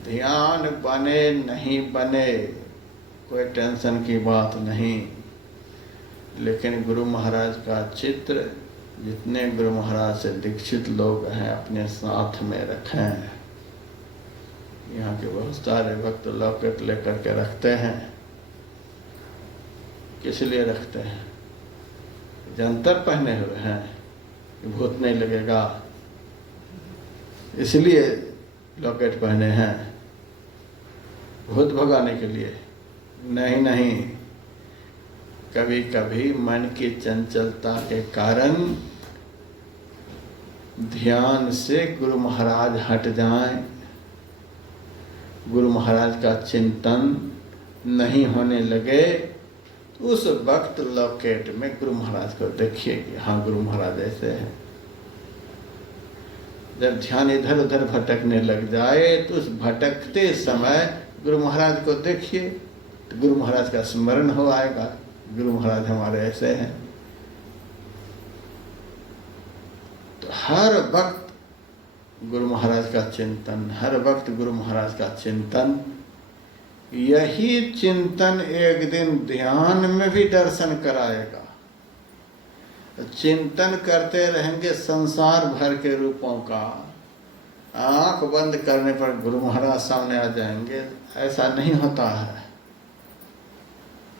ध्यान बने नहीं बने कोई टेंशन की बात नहीं, लेकिन गुरु महाराज का चित्र जितने गुरु महाराज से दीक्षित लोग हैं अपने साथ में रखें। यहाँ के बहुत सारे भक्त लॉकेट लेकर के रखते हैं। किस लिए रखते हैं? जंतर पहने हुए हैं कि भूत नहीं लगेगा, इसलिए लॉकेट पहने हैं। भूत भगाने के लिए नहीं, नहीं। कभी कभी मन की चंचलता के कारण ध्यान से गुरु महाराज हट जाएं, गुरु महाराज का चिंतन नहीं होने लगे, उस वक्त लॉकेट में गुरु महाराज को देखिए कि हाँ गुरु महाराज ऐसे हैं। जब ध्यान इधर उधर भटकने लग जाए तो उस भटकते समय गुरु महाराज को देखिए, तो गुरु महाराज का स्मरण हो आएगा, गुरु महाराज हमारे ऐसे हैं। तो हर वक्त गुरु महाराज का चिंतन, हर वक्त गुरु महाराज का चिंतन, यही चिंतन एक दिन ध्यान में भी दर्शन कराएगा। चिंतन करते रहेंगे संसार भर के रूपों का, आंख बंद करने पर गुरु महाराज सामने आ जाएंगे, ऐसा नहीं होता है।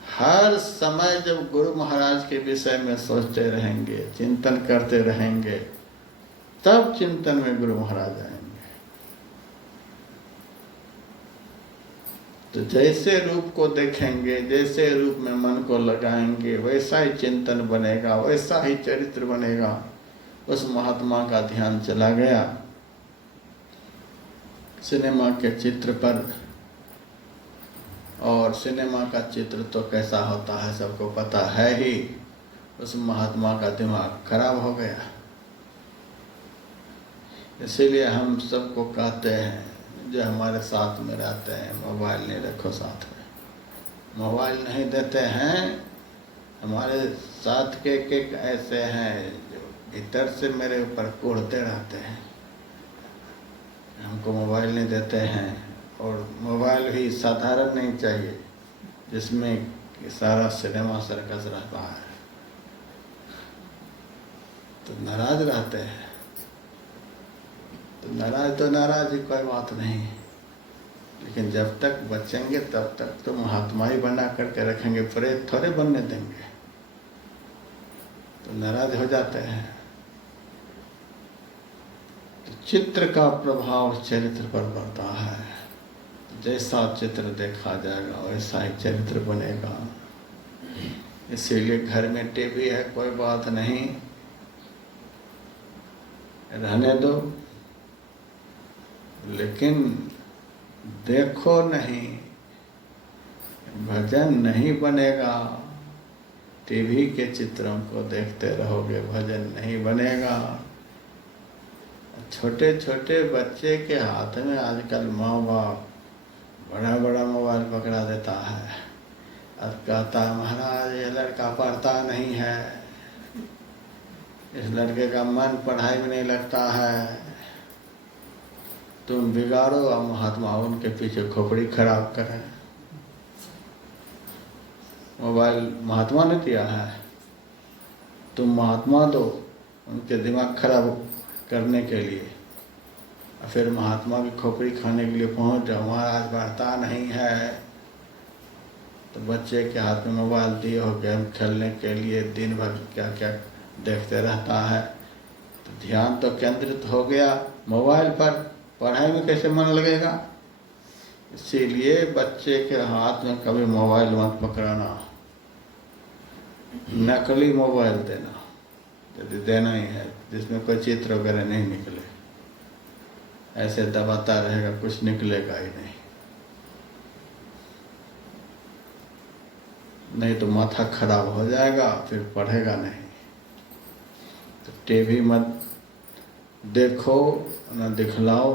हर समय जब गुरु महाराज के विषय में सोचते रहेंगे, चिंतन करते रहेंगे, तब चिंतन में गुरु महाराज आएंगे। तो जैसे रूप को देखेंगे, जैसे रूप में मन को लगाएंगे, वैसा ही चिंतन बनेगा, वैसा ही चरित्र बनेगा। उस महात्मा का ध्यान चला गया सिनेमा के चित्र पर, और सिनेमा का चित्र तो कैसा होता है सबको पता है ही। उस महात्मा का दिमाग खराब हो गया। इसीलिए हम सबको कहते हैं जो हमारे साथ में रहते हैं, मोबाइल नहीं रखो साथ में। मोबाइल नहीं देते हैं, हमारे साथ के ऐसे हैं जो भीतर से मेरे ऊपर कोड़ते रहते हैं। हमको मोबाइल नहीं देते हैं, और मोबाइल भी साधारण नहीं चाहिए जिसमें सारा सिनेमा सर्कस रहता है। तो नाराज रहते हैं, तो नाराज ही कोई बात नहीं, लेकिन जब तक बचेंगे तब तक तो महात्मा ही बना करके रखेंगे, प्रेत थोड़े बनने देंगे। तो नाराज हो जाते हैं। तो चित्र का प्रभाव चरित्र पर पड़ता है। जैसा चित्र देखा जाएगा वैसा ही चरित्र बनेगा। इसीलिए घर में टीवी है कोई बात नहीं, रहने दो, लेकिन देखो नहीं, भजन नहीं बनेगा। टीवी के चित्रों को देखते रहोगे, भजन नहीं बनेगा। छोटे छोटे बच्चे के हाथ में आजकल माँ बाप बड़ा बड़ा मोबाइल पकड़ा देता है। अब कहता है महाराज ये लड़का पढ़ता नहीं है, इस लड़के का मन पढ़ाई में नहीं लगता है, तुम बिगाड़ो। और महात्मा उनके पीछे खोपड़ी खराब करें। मोबाइल महात्मा ने दिया है, तुम महात्मा दो उनके दिमाग खराब करने के लिए, और फिर महात्मा की खोपड़ी खाने के लिए पहुंच जाओ, महाराज वार्ता नहीं है, तो बच्चे के हाथ में मोबाइल दिए हो गेम खेलने के लिए, दिन भर क्या क्या देखते रहता है, तो ध्यान तो केंद्रित हो गया मोबाइल पर, पढ़ाई में कैसे मन लगेगा। इसीलिए बच्चे के हाथ में कभी मोबाइल मत पकड़ाना, नकली मोबाइल देना यदि देना ही है, जिसमें कोई चित्र वगैरह नहीं निकले, ऐसे दबाता रहेगा कुछ निकलेगा ही नहीं, नहीं तो माथा खराब हो जाएगा, फिर पढ़ेगा नहीं। तो टीवी मत देखो न दिखलाओ,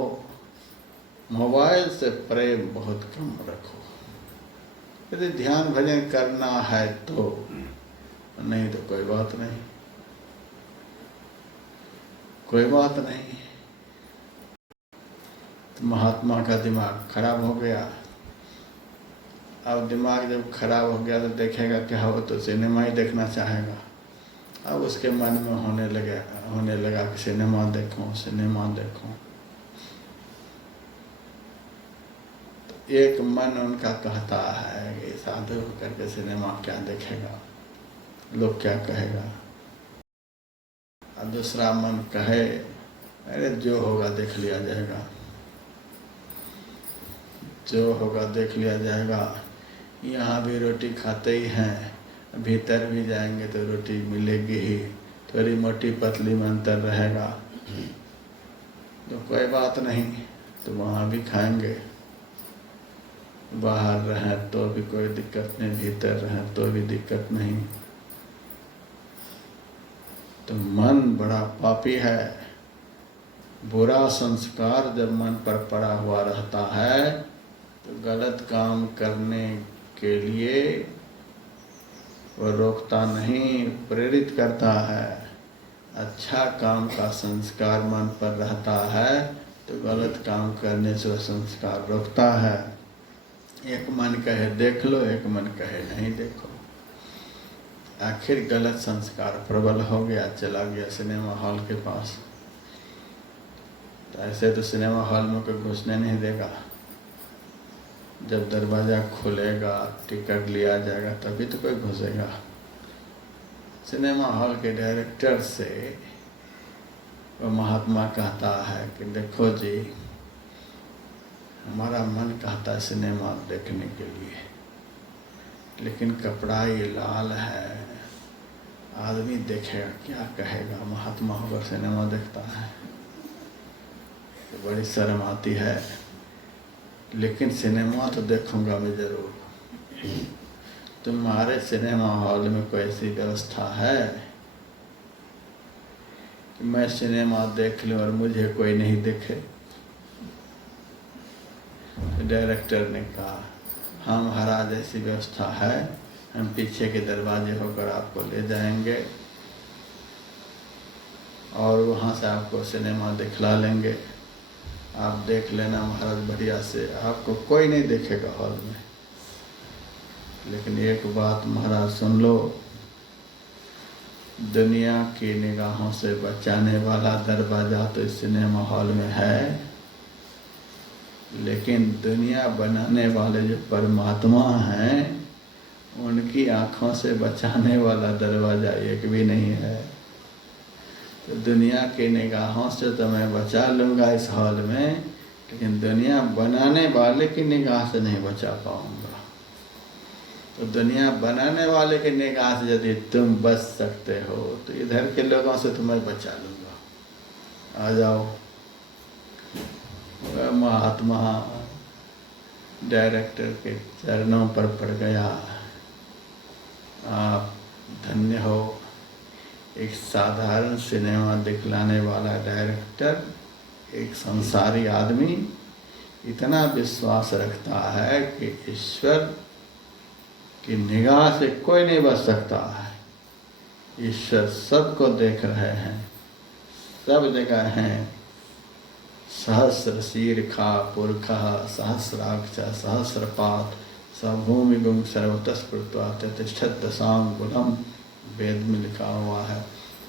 मोबाइल से प्रेम बहुत कम रखो, यदि ध्यान भजन करना है तो, नहीं तो कोई बात नहीं, कोई बात नहीं। तो महात्मा का दिमाग खराब हो गया, अब दिमाग जब खराब हो गया तो देखेगा क्या हो, तो सिनेमा ही देखना चाहेगा। अब उसके मन में होने लगा कि सिनेमा देखूं, सिनेमा देखूं। तो एक मन उनका कहता है कि साधु करके सिनेमा क्या देखेगा, लोग क्या कहेगा, और दूसरा मन कहे अरे जो होगा देख लिया जाएगा, जो होगा देख लिया जाएगा, यहाँ भी रोटी खाते ही हैं, भीतर भी जाएंगे तो रोटी मिलेगी ही, थोड़ी मोटी पतली में अंतर रहेगा, तो कोई बात नहीं, तो वहाँ भी खाएंगे, बाहर रहें तो भी कोई दिक्कत नहीं, भीतर रहें तो भी दिक्कत नहीं। तो मन बड़ा पापी है, बुरा संस्कार जब मन पर पड़ा हुआ रहता है तो गलत काम करने के लिए वो रोकता नहीं, प्रेरित करता है। अच्छा काम का संस्कार मन पर रहता है तो गलत काम करने से संस्कार रोकता है। एक मन कहे देख लो, एक मन कहे नहीं देखो, आखिर गलत संस्कार प्रबल हो गया, चला गया सिनेमा हॉल के पास। तो ऐसे तो सिनेमा हॉल में कोई घुसने नहीं देगा, जब दरवाज़ा खुलेगा टिकट लिया जाएगा तभी तो कोई घुसेगा। सिनेमा हॉल के डायरेक्टर से वो महात्मा कहता है कि देखो जी, हमारा मन कहता है सिनेमा देखने के लिए, लेकिन कपड़ा ये लाल है, आदमी देखेगा क्या कहेगा, महात्मा होकर सिनेमा देखता है तो बड़ी शर्म आती है, लेकिन सिनेमा तो देखूंगा मैं जरूर। तुम्हारे सिनेमा हॉल में कोई ऐसी व्यवस्था है कि मैं सिनेमा देख लूं और मुझे कोई नहीं देखे? तो डायरेक्टर ने कहा हाँ महाराज, ऐसी व्यवस्था है, हम पीछे के दरवाजे होकर आपको ले जाएंगे और वहाँ से आपको सिनेमा दिखला लेंगे, आप देख लेना महाराज बढ़िया से, आपको कोई नहीं देखेगा हॉल में। लेकिन एक बात महाराज सुन लो, दुनिया की निगाहों से बचाने वाला दरवाजा तो इस सिनेमा हॉल में है, लेकिन दुनिया बनाने वाले जो परमात्मा हैं उनकी आँखों से बचाने वाला दरवाज़ा एक भी नहीं है। तो दुनिया की निगाहों से तो मैं बचा लूँगा इस हॉल में, लेकिन दुनिया बनाने वाले की निगाह से नहीं बचा पाऊँगा। तो दुनिया बनाने वाले की निगाह से यदि तुम बच सकते हो तो इधर के लोगों से तो मैं बचा लूँगा, आ जाओ। वह महात्मा डायरेक्टर के चरणों पर पड़ गया, आप धन्य हो। एक साधारण सिनेमा दिखलाने वाला डायरेक्टर, एक संसारी आदमी इतना विश्वास रखता है कि ईश्वर की निगाह से कोई नहीं बच सकता है। ईश्वर सबको देख रहे हैं, सब जगह हैं। सहस्र शीर्षा पुरखः सहस्राक्ष सहस्रपात स भूमिगुं सर्वतः स्फुर्त्वा तिष्ठत् दशांगुलं वेद में लिखा हुआ है,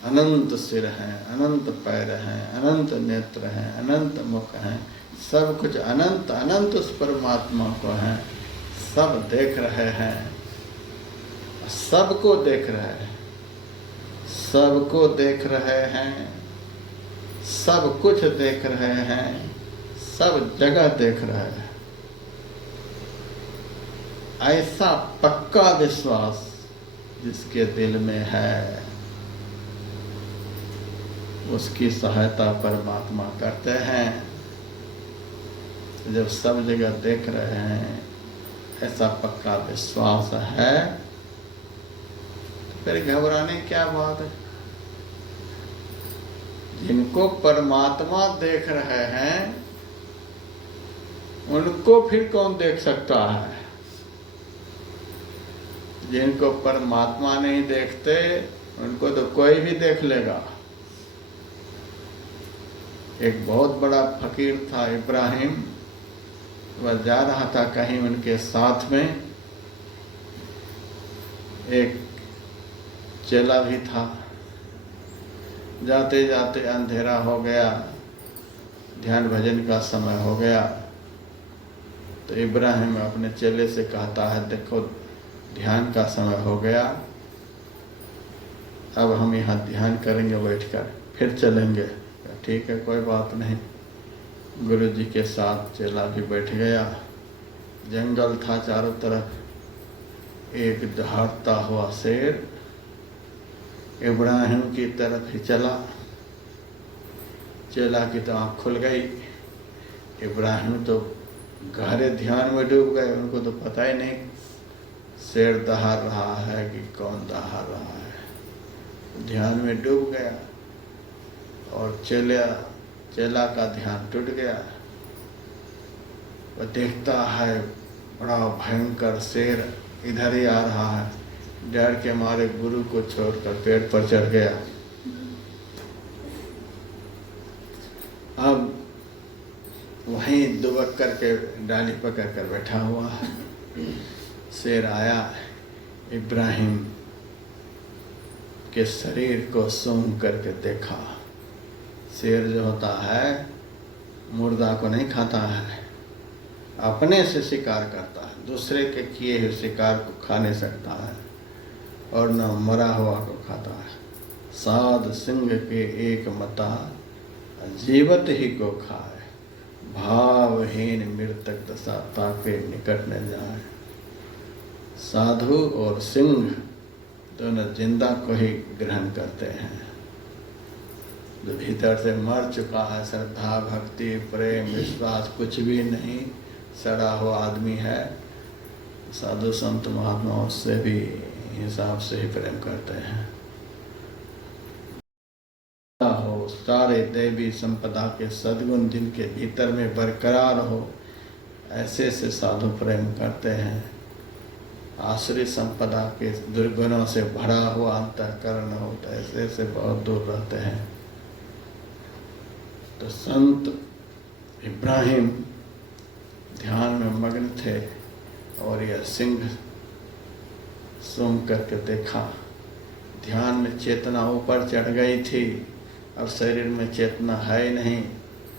अनंत सिर हैं, अनंत पैर हैं, अनंत नेत्र हैं, अनंत मुख हैं, सब कुछ अनंत अनंत उस परमात्मा को हैं, सब देख रहे हैं, सबको देख रहे हैं, सबको देख रहे हैं, सब कुछ देख रहे हैं, सब जगह देख रहे हैं। ऐसा पक्का विश्वास जिसके दिल में है, उसकी सहायता परमात्मा करते हैं। जब सब जगह देख रहे हैं, ऐसा पक्का विश्वास है, तो फिर घबराने क्या बात है। जिनको परमात्मा देख रहे हैं, उनको फिर कौन देख सकता है। जिनको परमात्मा नहीं देखते, उनको तो कोई भी देख लेगा। एक बहुत बड़ा फकीर था इब्राहिम, वह जा रहा था कहीं, उनके साथ में एक चेला भी था। जाते जाते अंधेरा हो गया, ध्यान भजन का समय हो गया, तो इब्राहिम अपने चेले से कहता है, देखो ध्यान का समय हो गया, अब हम यहाँ ध्यान करेंगे बैठकर, फिर चलेंगे। ठीक है, कोई बात नहीं। गुरु जी के साथ चेला भी बैठ गया। जंगल था चारों तरफ, एक दहाड़ता हुआ शेर इब्राहिम की तरफ ही चला। चेला की तो आँख खुल गई, इब्राहिम तो गहरे ध्यान में डूब गए। उनको तो पता ही नहीं शेर दहाड़ रहा है कि कौन दहाड़ रहा है। ध्यान में डूब गया और चेला का ध्यान टूट गया। वह देखता है बड़ा भयंकर शेर इधर ही आ रहा है। डर के मारे गुरु को छोड़कर पेड़ पर चढ़ गया। अब वहीं दुबक करके डाली पकड़ कर बैठा हुआ है। शेर आया, इब्राहिम के शरीर को सूंघ करके देखा। शेर जो होता है मुर्दा को नहीं खाता है, अपने से शिकार करता है, दूसरे के किए हुए शिकार को खा नहीं सकता है और न मरा हुआ को खाता है। साध सिंह के एक मता, जीवत ही को खाए, भावहीन मृतक दशा ताके निकट न जाए। साधु और सिंह दोनों जिंदा को ही ग्रहण करते हैं। जो भीतर से मर चुका है, श्रद्धा भक्ति प्रेम विश्वास कुछ भी नहीं, सड़ा हुआ आदमी है, साधु संत महात्मा उससे भी हिसाब से ही प्रेम करते हैं। हो सारे दैवी संपदा के सद्गुण जिनके भीतर में बरकरार हो, ऐसे से साधु प्रेम करते हैं। आश्रित संपदा के दुर्गुणों से भरा हुआ अंतःकरण हो, तो ऐसे से बहुत दूर रहते हैं। तो संत इब्राहिम ध्यान में मग्न थे और यह सिंह सूंघ करके देखा। ध्यान में चेतना ऊपर चढ़ गई थी, अब शरीर में चेतना है ही नहीं।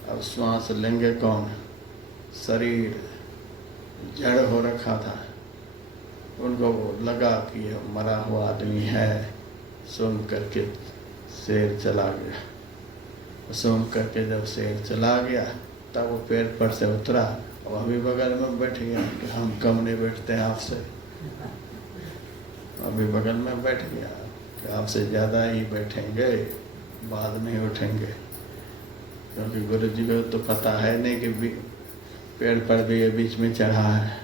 अब श्वास लेंगे कौन, शरीर जड़ हो रखा था। उनको लगा कि यह मरा हुआ आदमी है। सूंघ करके शेर चला गया। सूंघ करके जब शेर चला गया तब वो पेड़ पर से उतरा और अभी बगल में बैठ गया कि हम कम नहीं बैठते हैं आपसे। अभी बगल में बैठ गया कि आपसे ज़्यादा ही बैठेंगे, बाद में ही उठेंगे। क्योंकि गुरु जी को तो पता है नहीं कि पेड़ पर भी ये बीच में चढ़ा है।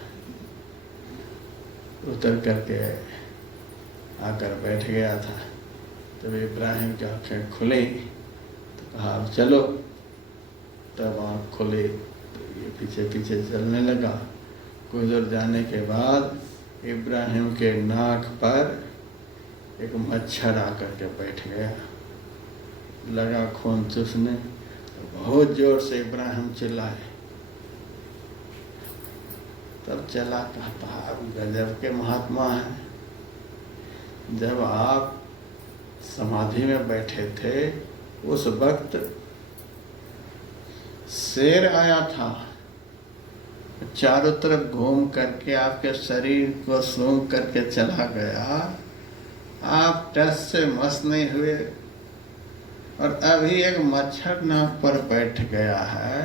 उतर करके आकर बैठ गया था। तब इब्राहिम की आँखें खुली तो कहा अब चलो। तब आँख खुली तो ये पीछे पीछे चलने लगा। कुछ दूर जाने के बाद इब्राहिम के नाक पर एक मच्छर आकर के बैठ गया, लगा खून चूसने। तो बहुत जोर से इब्राहिम चिल्लाए। तब चला कहता अब गजब के महात्मा हैं। जब आप समाधि में बैठे थे, उस वक्त शेर आया था, चारों तरफ घूम करके आपके शरीर को सूंघ करके चला गया, आप टस से मस नहीं हुए, और अभी एक मच्छर नाक पर बैठ गया है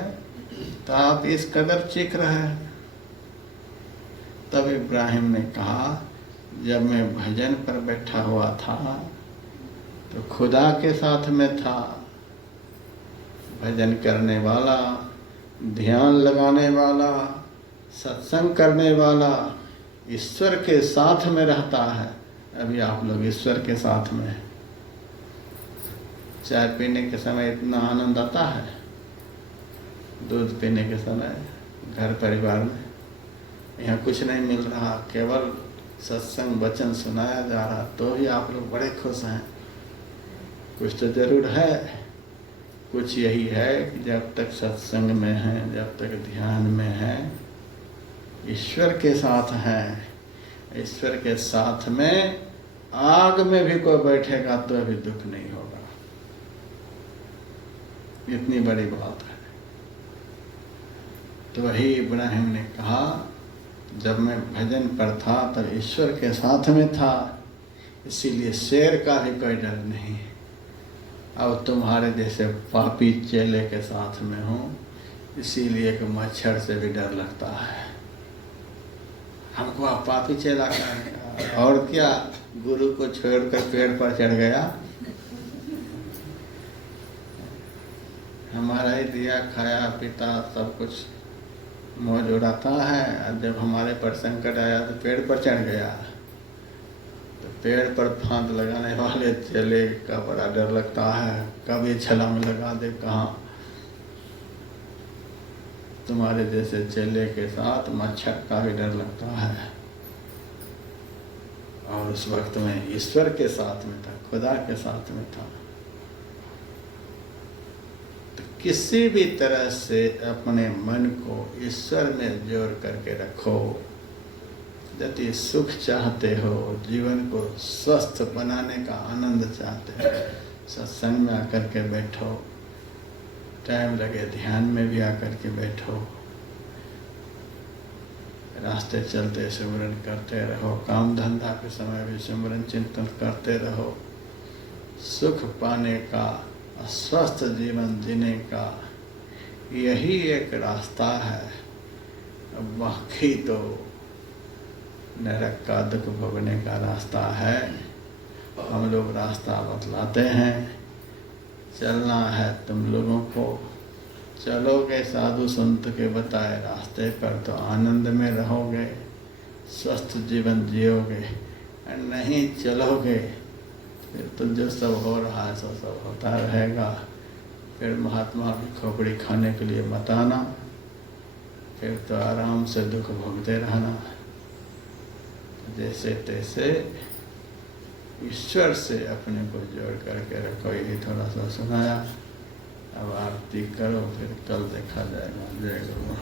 तो आप इस कदर चीख रहे हैं। तब इब्राहिम ने कहा, जब मैं भजन पर बैठा हुआ था तो खुदा के साथ में था। भजन करने वाला, ध्यान लगाने वाला, सत्संग करने वाला ईश्वर के साथ में रहता है। अभी आप लोग ईश्वर के साथ में हैं। चाय पीने के समय इतना आनंद आता है, दूध पीने के समय घर परिवार में, यहाँ कुछ नहीं मिल रहा, केवल सत्संग वचन सुनाया जा रहा, तो ही आप लोग बड़े खुश हैं। कुछ तो जरूर है, कुछ यही है कि जब तक सत्संग में हैं, जब तक ध्यान में हैं, ईश्वर के साथ हैं, ईश्वर के साथ में आग में भी कोई बैठेगा तो अभी दुख नहीं होगा। इतनी बड़ी बात है। तो वही इब्राहिम ने कहा, जब मैं भजन पर था तब ईश्वर के साथ में था, इसीलिए शेर का भी कोई डर नहीं। अब तुम्हारे जैसे पापी चेले के साथ में हूँ, इसीलिए कि मच्छर से भी डर लगता है। हमको आप पापी चेला कहें, और क्या, गुरु को छोड़कर पेड़ पर चढ़ गया। हमारा ही दिया खाया पीता सब कुछ मौज उड़ाता है, और जब हमारे पर संकट आया तो पेड़ पर चढ़ गया। तो पेड़ पर फांद लगाने वाले चेले का बड़ा डर लगता है, कभी छलांग लगा दे कहाँ। तुम्हारे जैसे चेले के साथ मच्छर का भी डर लगता है। और उस वक्त में ईश्वर के साथ में था, खुदा के साथ में था। तो किसी भी तरह से अपने मन को ईश्वर में जोड़ करके रखो। यदि सुख चाहते हो, जीवन को स्वस्थ बनाने का आनंद चाहते हो, सत्संग में आकर के बैठो, टाइम लगे ध्यान में भी आकर के बैठो, रास्ते चलते सिमरन करते रहो, काम धंधा के समय भी सिमरन चिंतन करते रहो। सुख पाने का, स्वस्थ जीवन जीने का यही एक रास्ता है। बाकी तो नरक का दुख भोगने का रास्ता है। हम लोग रास्ता बतलाते हैं, चलना है तुम लोगों को, चलोगे साधु संत के बताए रास्ते पर तो आनंद में रहोगे, स्वस्थ जीवन जियोगे। नहीं चलोगे फिर तो जो सब हो रहा है सो सब होता रहेगा। फिर महात्मा की खोपड़ी खाने के लिए मत आना, फिर तो आराम से दुख भोगते रहना। जैसे तैसे ईश्वर से अपने को जोड़ करके रखो। यही थोड़ा सा सुनाया। अब आरती करो, फिर कल देखा जाएगा। जय गुरु।